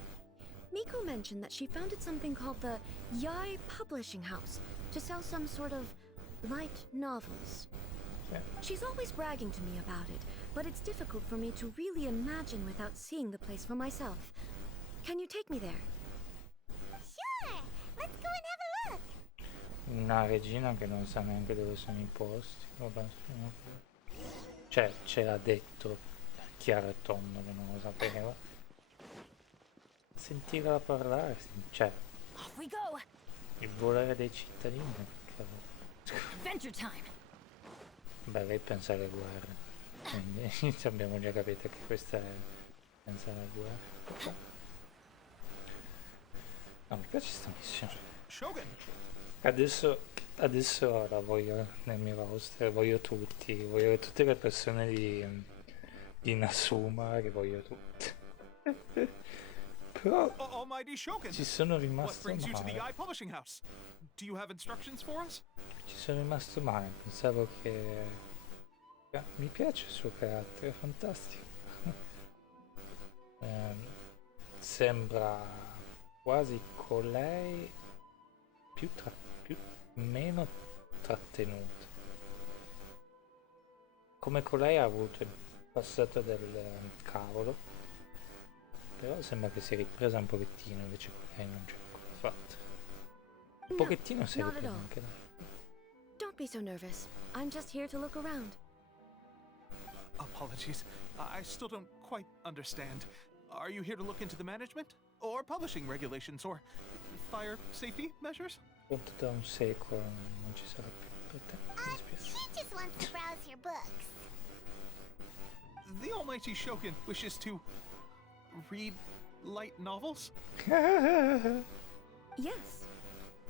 Miko mentioned that she founded something called the Yai Publishing House to sell some sort of light novels. Yeah. She's always bragging to me about it, but it's difficult for me to really imagine without seeing the place for myself. Can you take me there? Sure! Let's go and have a look! Una regina che non sa neanche dove sono i posti. Cioè, ce l'ha detto chiaro e tondo che non lo sapeva. Sentirla parlare, cioè, Off we go. il volere dei cittadini. Adventure time. Beh, lei pensa alle guerre. Quindi abbiamo già capito che questa è pensare alle guerre. No, mi piace sta missione. Shogun. Adesso la voglio nel mio roster, voglio tutte le persone di Nasuma, che voglio tutte. Però Almighty Shogun. ci sono rimasto What brings you to the male. Eye Publishing House? Do you have instructions for us? Ci sono rimasto male, pensavo che... mi piace il suo carattere, è fantastico. Sembra quasi colei meno trattenuta. Come colei ha avuto passato del cavolo, però sembra che si è ripresa un pochettino, invece lei non c'è ancora fatto. Un pochettino si è ripresa anche lei. Don't be so nervous. I'm just here to look around. Apologies. I still don't quite understand. Are you here to look into the management? Or publishing regulations? Or fire safety measures? Conto da un secolo non ci sarà più per te. Mi dispiace. She just wants to browse your books. The almighty Shogun wishes to read light novels? Yes.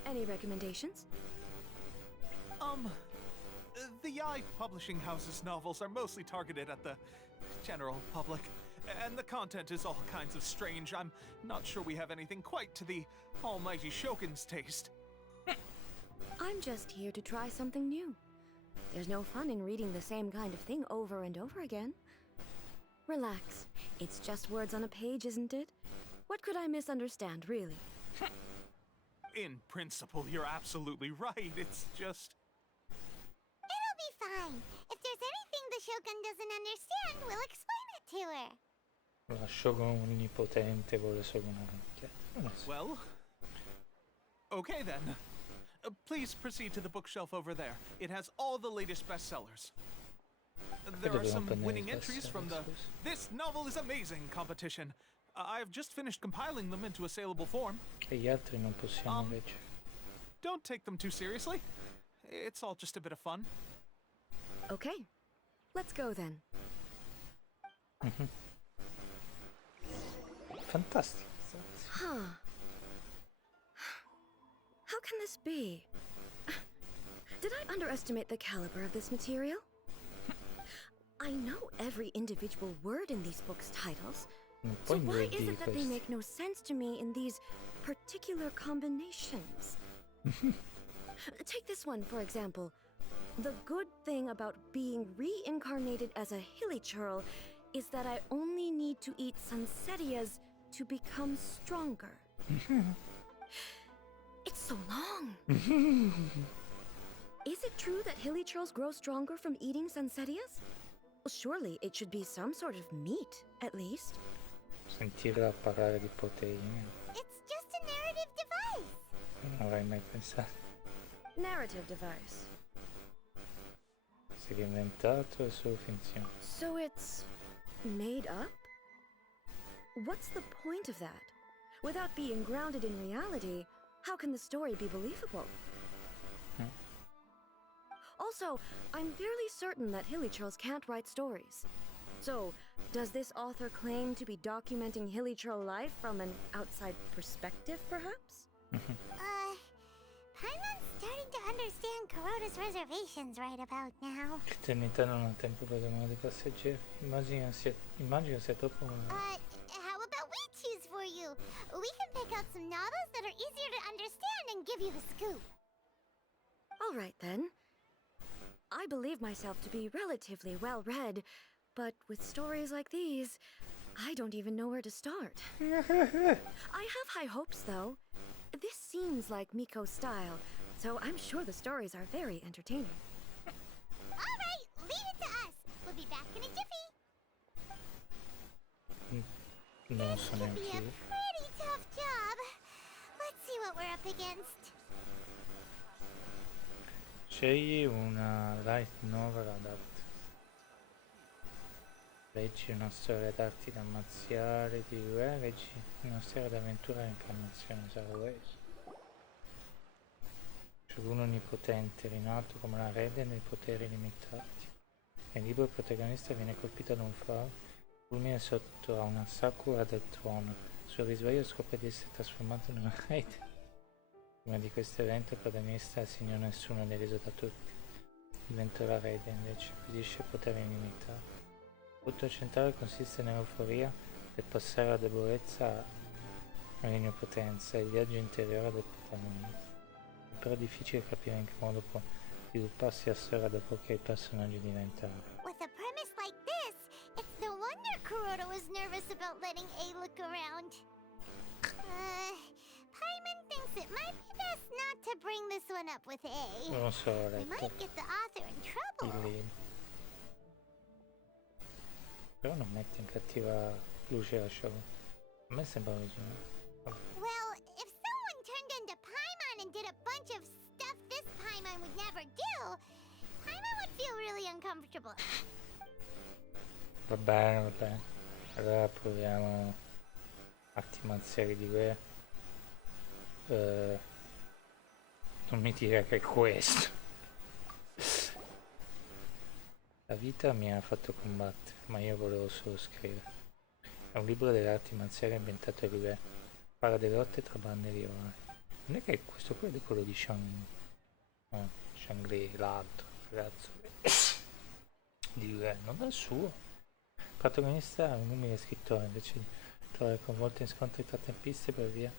Any recommendations? The Yai Publishing House's novels are mostly targeted at the general public, and the content is all kinds of strange. I'm not sure we have anything quite to the almighty Shogun's taste. I'm just here to try something new. There's no fun in reading the same kind of thing over and over again. Relax. It's just words on a page, isn't it? What could I misunderstand, really? In principle, you're absolutely right. It's just... It'll be fine. If there's anything the Shogun doesn't understand, we'll explain it to her. La Shogun onnipotente vuole solo una ranocchiata. Well, okay then. Please proceed to the bookshelf over there. It has all the latest bestsellers. There are some winning entries from the "This Novel is Amazing" competition. I've just finished compiling them into a saleable form. E gli altri non possiamo leggere. Don't take them too seriously. It's all just a bit of fun. Okay. Let's go then. Fantastico. Huh. How can this be? Did I underestimate the caliber of this material? I know every individual word in these books' titles, so why is it that they make no sense to me in these particular combinations? Take this one, for example. The good thing about being reincarnated as a hilly churl is that I only need to eat Sansetias to become stronger. It's so long. Is it true that hilly churls grow stronger from eating Sansetias? Well, surely it should be some sort of meat, at least. Sentirla parlare di proteine. It's just a narrative device. Non avrei mai pensato. Narrative device. Si è inventato, è solo finzione. So it's made up? What's the point of that? Without being grounded in reality, how can the story be believable? Also, I'm fairly certain that hilly churls can't write stories. So, does this author claim to be documenting hilly churl life from an outside perspective, perhaps? Paimon's starting to understand Kuroda's reservations right about now. L'eternità non ha tempo per domande dei passeggeri. Immagino sia troppo... How about we choose for you? We can pick out some novels that are easier to understand and give you the scoop. All right, then. I believe myself to be relatively well-read, but with stories like these, I don't even know where to start. I have high hopes, though. This seems like Miko's style, so I'm sure the stories are very entertaining. All right, leave it to us. We'll be back in a jiffy. This could be a pretty tough job. Let's see what we're up against. Scegli una light novel adatta. Leggi una storia d'arti da marziale di guerra, leggi una storia d'avventura e incarnazione Sarawese. Shogun onnipotente, rinato come la Raiden dei poteri limitati. Nel libro il protagonista viene colpito da un faro, fulmine sotto a una sakura del trono. Il suo risveglio scopre di essere trasformato in una Raiden. Prima di questo evento il protagonista assegnò nessuno deriso da tutti. Diventa la Raiden, invece acquisisce poteri illimitati. Il punto centrale consiste nell'euforia del passare alla debolezza all'innocenza e il viaggio interiore del protagonista. È però difficile capire in che modo può svilupparsi la storia dopo che il personaggio diventa. With a premise like this, it's no wonder Kuroda was nervous about letting A look around. Paimon thinks it might be best not to bring this one up with A. Non so, We might get the author in trouble. Però non mette in cattiva luce la show. A me sembra originale. Well, if someone turned into Paimon and did a bunch of stuff this Paimon would never do, Paimon would feel really uncomfortable. Va bene, va bene. Allora proviamo arti marziali di guerra. Non mi dire che è questo. La vita mi ha fatto combattere, ma io volevo solo scrivere. È un libro delle arti marziali ambientato a Lue. Parla delle lotte tra bande rivali. Non è che questo qui è quello di Shangri, l'altro ragazzo di Lue, non è il suo. Il protagonista è un umile scrittore, invece di trovare coinvolto in scontri tra tempisti per via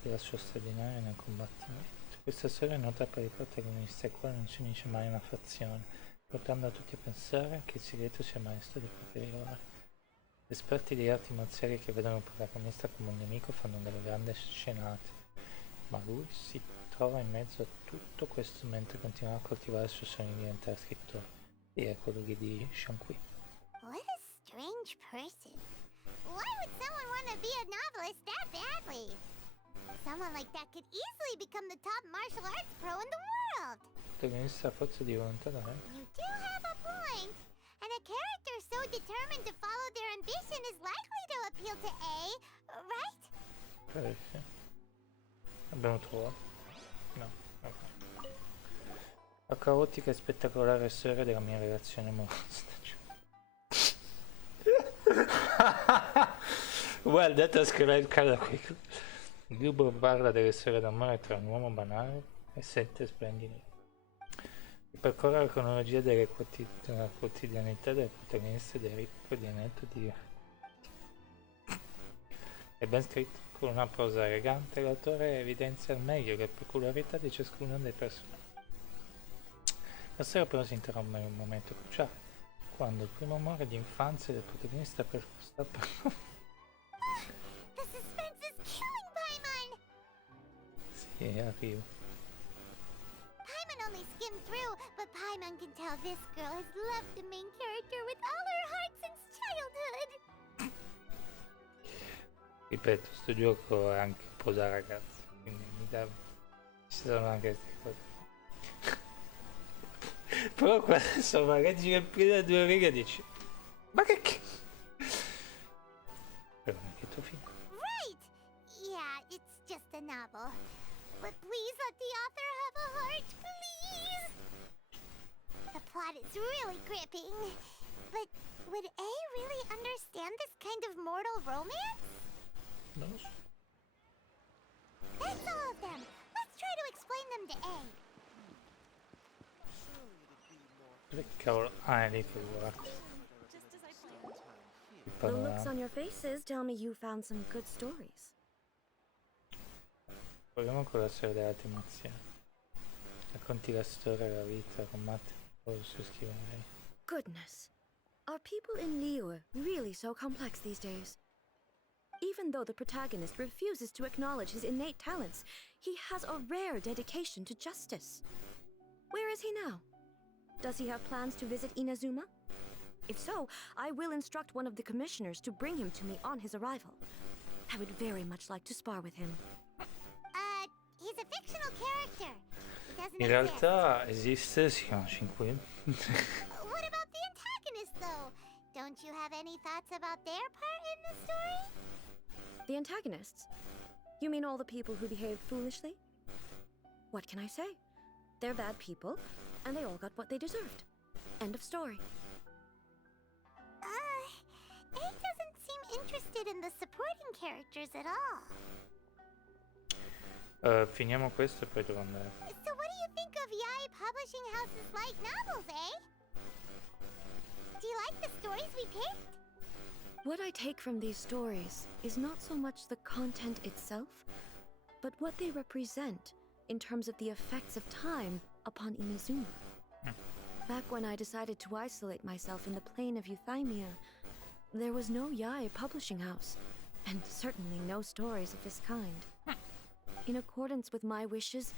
della sua straordinaria nel combattimento. Questa storia è nota per il protagonista, il quale non si unisce mai a una fazione, portando a tutti a pensare che il segreto sia maestro di poteri rivali. Gli esperti di arti marziali che vedono il protagonista come un nemico fanno delle grandi scenate, ma lui si trova in mezzo a tutto questo mentre continua a coltivare il suo sogno di diventare scrittore. E è quello di Shangri. What a strange person. Why would someone want to be a novelist that badly? Someone like that could easily become the top martial arts pro in the world. Protagonista a forza di volontà, dai. You do have a point. And a character so determined to follow their ambition is likely to appeal to A, right? Sì. Abbiamo trovato. No, ok. La caotica e spettacolare storia della mia relazione amorosa. Guardate a scrivere il caso qui. Il libro parla delle storie d'amore tra un uomo banale e 7 splendidi. Ripercorre la cronologia della quotidianità del protagonista del ricco di aneddoti. È ben scritto, con una prosa elegante, l'autore evidenzia al meglio le peculiarità di ciascuno dei personaggi. La storia però si interrompe in un momento cruciale, quando il primo amore di infanzia del protagonista sta per... The suspense is killing Paimon! Sì, arrivo. Paimon only skimmed through, but Paimon can tell this girl has loved the main character with all her heart since childhood. Ripeto, sto gioco è anche un po' da ragazzi, quindi ci sono anche queste cose. Però qua insomma leggi le prime 2 righe e dici ma che però non è che tu fino. Right! Yeah, it's just a novel. But please let the author have a heart, please! The plot is really gripping. But would A really understand this kind of mortal romance? Non lo so. That's all of them! Let's try to explain them to A. Che cavolo? Ah, è lì che guarda. The looks on your faces tell me you found some good stories. Proviamo con la storia dell'arte marziale. Racconti la storia della vita, combatte, poi su scrivere. Goodness. Are people in Liyue really so complex these days? Even though the protagonist refuses to acknowledge his innate talents, he has a rare dedication to justice. Where is he now? Does he have plans to visit Inazuma? If so, I will instruct one of the commissioners to bring him to me on his arrival. I would very much like to spar with him. He's a fictional character. He doesn't In realtà esiste, si chiama Shinquin. What about the antagonist, though? Don't you have any thoughts about their part in the story? The antagonists? You mean all the people who behaved foolishly? What can I say? They're bad people, and they all got what they deserved. End of story. A doesn't seem interested in the supporting characters at all. Finiamo questo e poi devo andare. So what do you think of Yae Publishing House's light novels, eh? Do you like the stories we picked? What I take from these stories is not so much the content itself, but what they represent in terms of the effects of time upon Inazuma. Back when I decided to isolate myself in the plain of Euthymia, there was no Yae publishing house, and certainly no stories of this kind. In accordance with my wishes,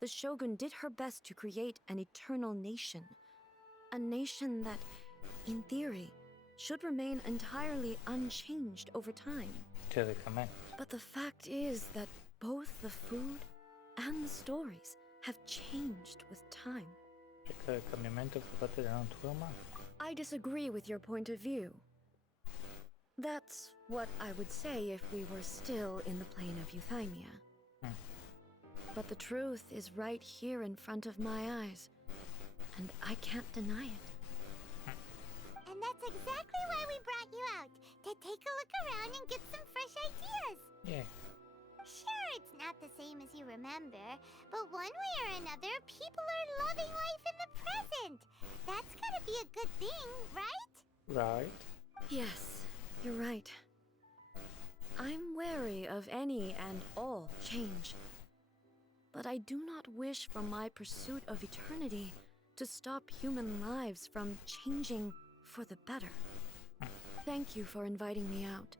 the Shogun did her best to create an eternal nation. A nation that, in theory, should remain entirely unchanged over time. But the fact is that both the food and the stories have changed with time. I disagree with your point of view. That's what I would say if we were still in the plane of euthymia. But the truth is right here in front of my eyes, and I can't deny it. And that's exactly why we brought you out, to take a look around and get some fresh ideas. Yeah. Sure, it's not the same as you remember, but one way or another, people are loving life in the present. That's gotta be a good thing, right? Right. Yes, you're right. I'm wary of any and all change. But I do not wish for my pursuit of eternity to stop human lives from changing for the better. Thank you for inviting me out.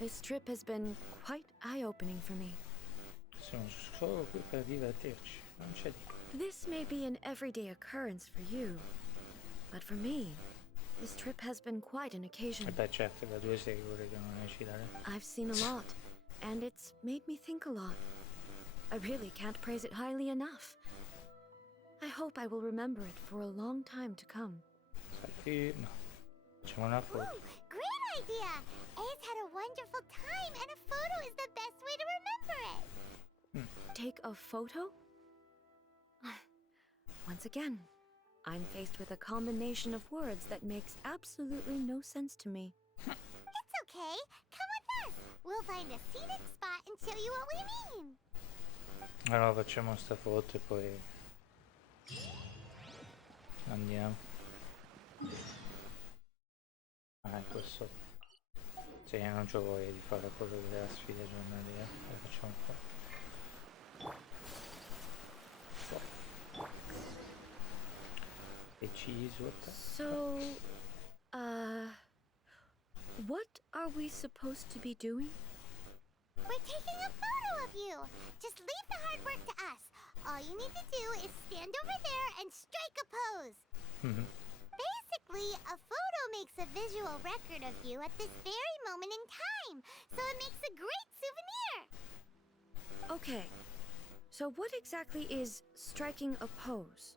This trip has been quite eye-opening for me. This may be an everyday occurrence for you, but for me, this trip has been quite an occasion. I've seen a lot, and it's made me think a lot. I really can't praise it highly enough. I hope I will remember it for a long time to come. Ooh, great idea! Ace had a wonderful time, and a photo is the best way to remember it. Take a photo? Once again, I'm faced with a combination of words that makes absolutely no sense to me. It's okay. Come with us. We'll find a scenic spot and show you what we mean. Allora facciamo sta foto e poi andiamo. Questo. Sì, non c'ho voglia di fare quello della sfida giornaliera. La facciamo qua. Deciso. So, what are we supposed to be doing? We're taking a photo of you. Just leave the hard work to us. All you need to do is stand over there and strike a pose. Basically, a photo makes a visual record of you at this very moment in time, so it makes a great souvenir. Okay, so what exactly is striking a pose?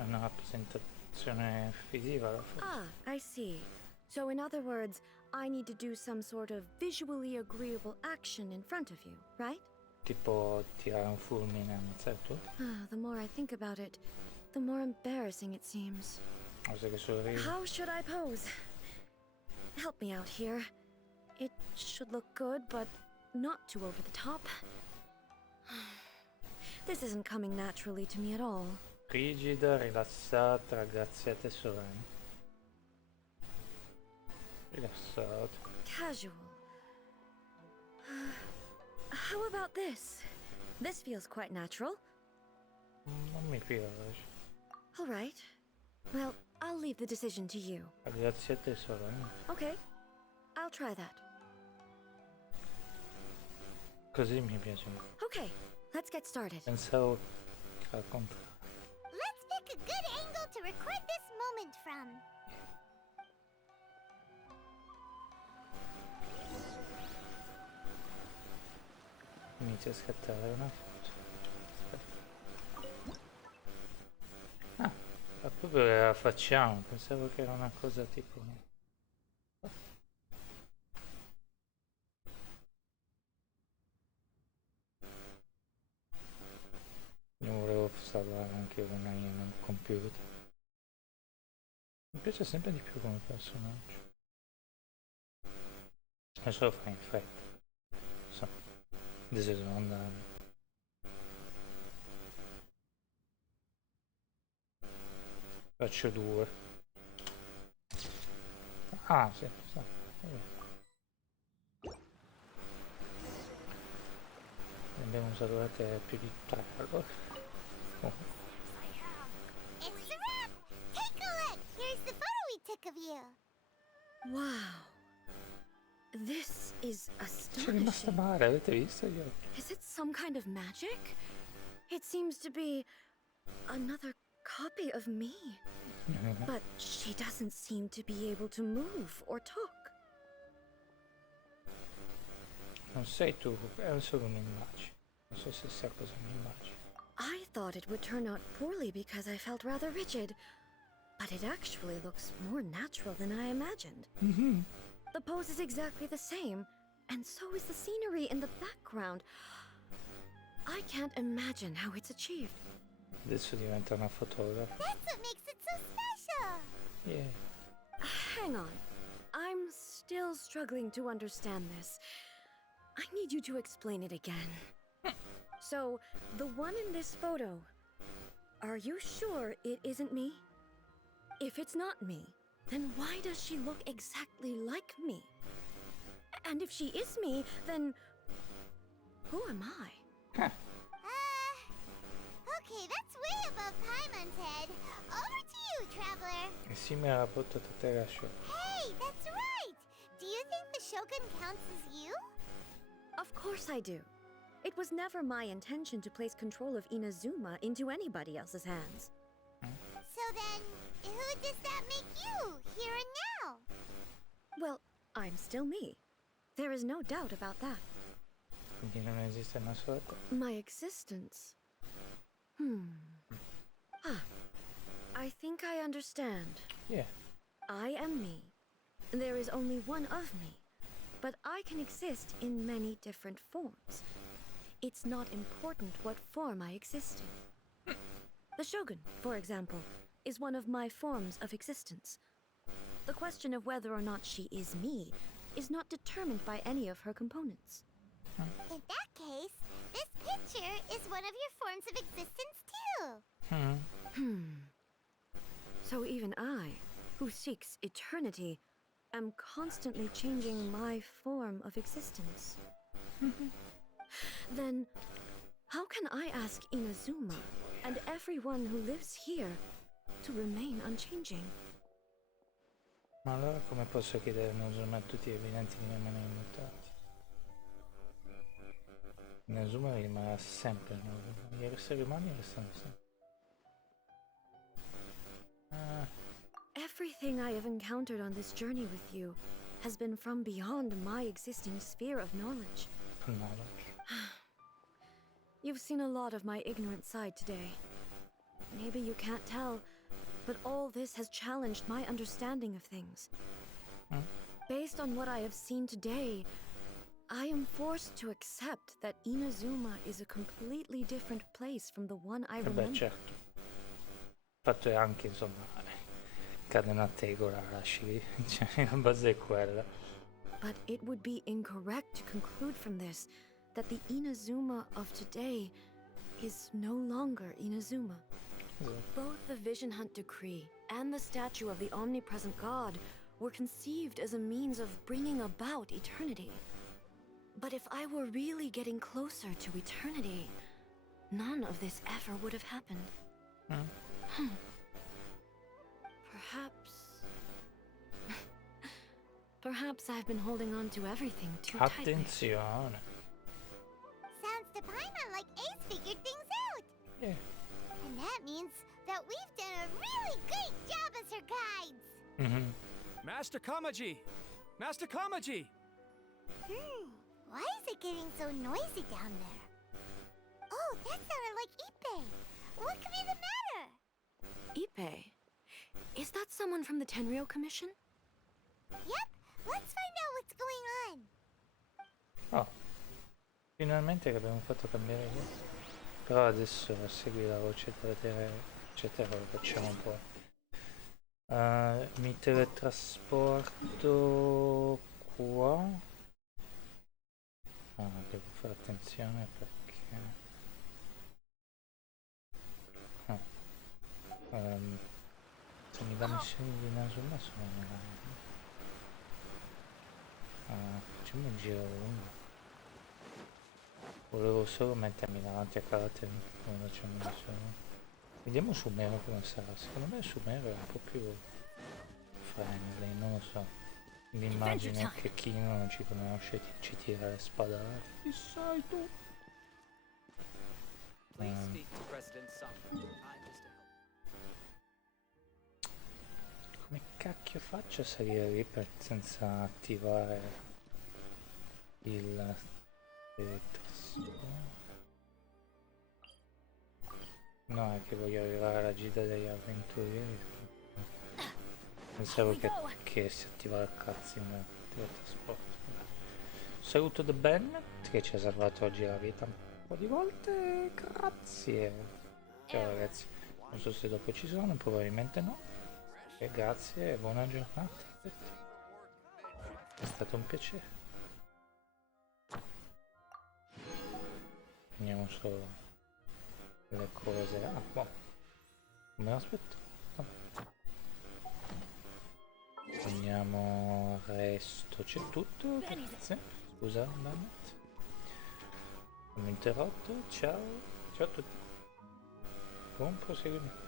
Una rappresentazione visiva la foto. Ah, I see. So in other words, I need to do some sort of visually agreeable action in front of you, right? Tipo tirare un fulmine, ammazzarlo? The more I think about it, the more embarrassing it seems. How should I pose? Help me out here. It should look good, but not too over the top. This isn't coming naturally to me at all. Rigida, rilassata, ragazziate solenne. Rilassato. Casual. How about this? This feels quite natural. Non mi piace. All right. Well, I'll leave the decision to you. Ragazziate solenne. Okay. I'll try that. Così mi piace. Okay, let's get started. Pensavo che al contrario. Let's pick a good angle to record this moment from. Inizia a scattare una foto. Ah, ma proprio la facciamo. Pensavo che era una cosa tipo. Io volevo salvare anche una in computer. Mi piace sempre di più come personaggio. Adesso lo fai in fretta. Deciso di andare. Faccio due. Ah, sì, sì. Ne abbiamo salvate più di tre allora. It's a wrap! Take a look! Here's the photo we took of you. Wow. This is C'è rimasta astonishing. male, avete visto gli occhi? Is it some kind of magic? It seems to be another copy of me. But she doesn't seem to be able to move or talk. Non sei tu, è solo un'immagine. Non so se sia cosa un'immagine. I thought it would turn out poorly because I felt rather rigid, but it actually looks more natural than I imagined. The pose is exactly the same, and so is the scenery in the background. I can't imagine how it's achieved. Adesso diventa una fotografa. That's what makes it so special. Yeah. Hang on. I'm still struggling to understand this. I need you to explain it again. So, the one in this photo, are you sure it isn't me? If it's not me, then why does she look exactly like me? And if she is me, then who am I? Okay, that's way above Paimon's head. Over to you, Traveler. È simile alla portata Terasho. Hey, that's right! Do you think the Shogun counts as you? Of course I do. It was never my intention to place control of Inazuma into anybody else's hands. So then, who does that make you, here and now? Well, I'm still me. There is no doubt about that. Quindi non esiste una sola te. My existence. I think I understand. Yeah. I am me. There is only one of me, but I can exist in many different forms. It's not important what form I exist in. The Shogun, for example, is one of my forms of existence. The question of whether or not she is me is not determined by any of her components. In that case, this picture is one of your forms of existence too. So even I, who seeks eternity, am constantly changing my form of existence. Then, how can I ask Inazuma and everyone who lives here to remain unchanging? Ma allora come posso chiedere a Inazuma a tutti gli abitanti di rimanere immortali? Inazuma rimarrà sempre Inazuma. Gli esseri umani restano sempre. Everything I have encountered on this journey with you has been from beyond my existing sphere of knowledge. You've seen a lot of my ignorant side today. Maybe you can't tell, but all this has challenged my understanding of things. Based on what I have seen today, I am forced to accept that Inazuma is a completely different place from the one I remember. Beh, certo. Il fatto è anche, insomma, cade una tegola, lasci, cioè, la base è quella. But it would be incorrect to conclude from this that the Inazuma of today is no longer Inazuma. Both the Vision Hunt Decree and the statue of the omnipresent God were conceived as a means of bringing about eternity. But if I were really getting closer to eternity, none of this ever would have happened. Perhaps I've been holding on to everything too tightly. Attenzione. Sounds to Paimon like Ace figured things out. Yeah. And that means that we've done a really great job as her guides. Master Kamaji! Master Kamaji! Why is it getting so noisy down there? Oh, that sounded like Ippei. What could be the matter? Ippei? Is that someone from the Tenryou Commission? Yep, let's find out what's going on. Oh, finalmente che abbiamo fatto cambiare idea. Però adesso segui la voce della eccetera, lo facciamo un po'. Mi teletrasporto qua. Devo fare attenzione perché se mi dà missioni di Inazuma sono facciamo un giro lungo. Volevo solo mettermi davanti a carattere quando facciamo missioni. Vediamo su Mero come sarà. Secondo me su Mero è un po' più friendly, non lo so. Mi immagino che chi non ci conosce ci tira le spadate. Chi sei tu? cacchio faccio a salire lì senza attivare il no, è che voglio arrivare alla gita degli avventurieri. Pensavo che si attiva il cazzo in teletrasporto. Saluto The Ben che ci ha salvato oggi la vita un po' di volte, grazie. Ciao ragazzi, non so se dopo ci sono, probabilmente no. E grazie e buona giornata. È stato un piacere. Andiamo solo le cose. Ah, boh. Me l'aspetto. Andiamo al resto, c'è tutto, grazie. Scusa, Bennett. Mi ho interrotto, ciao. Ciao a tutti. Buon proseguimento.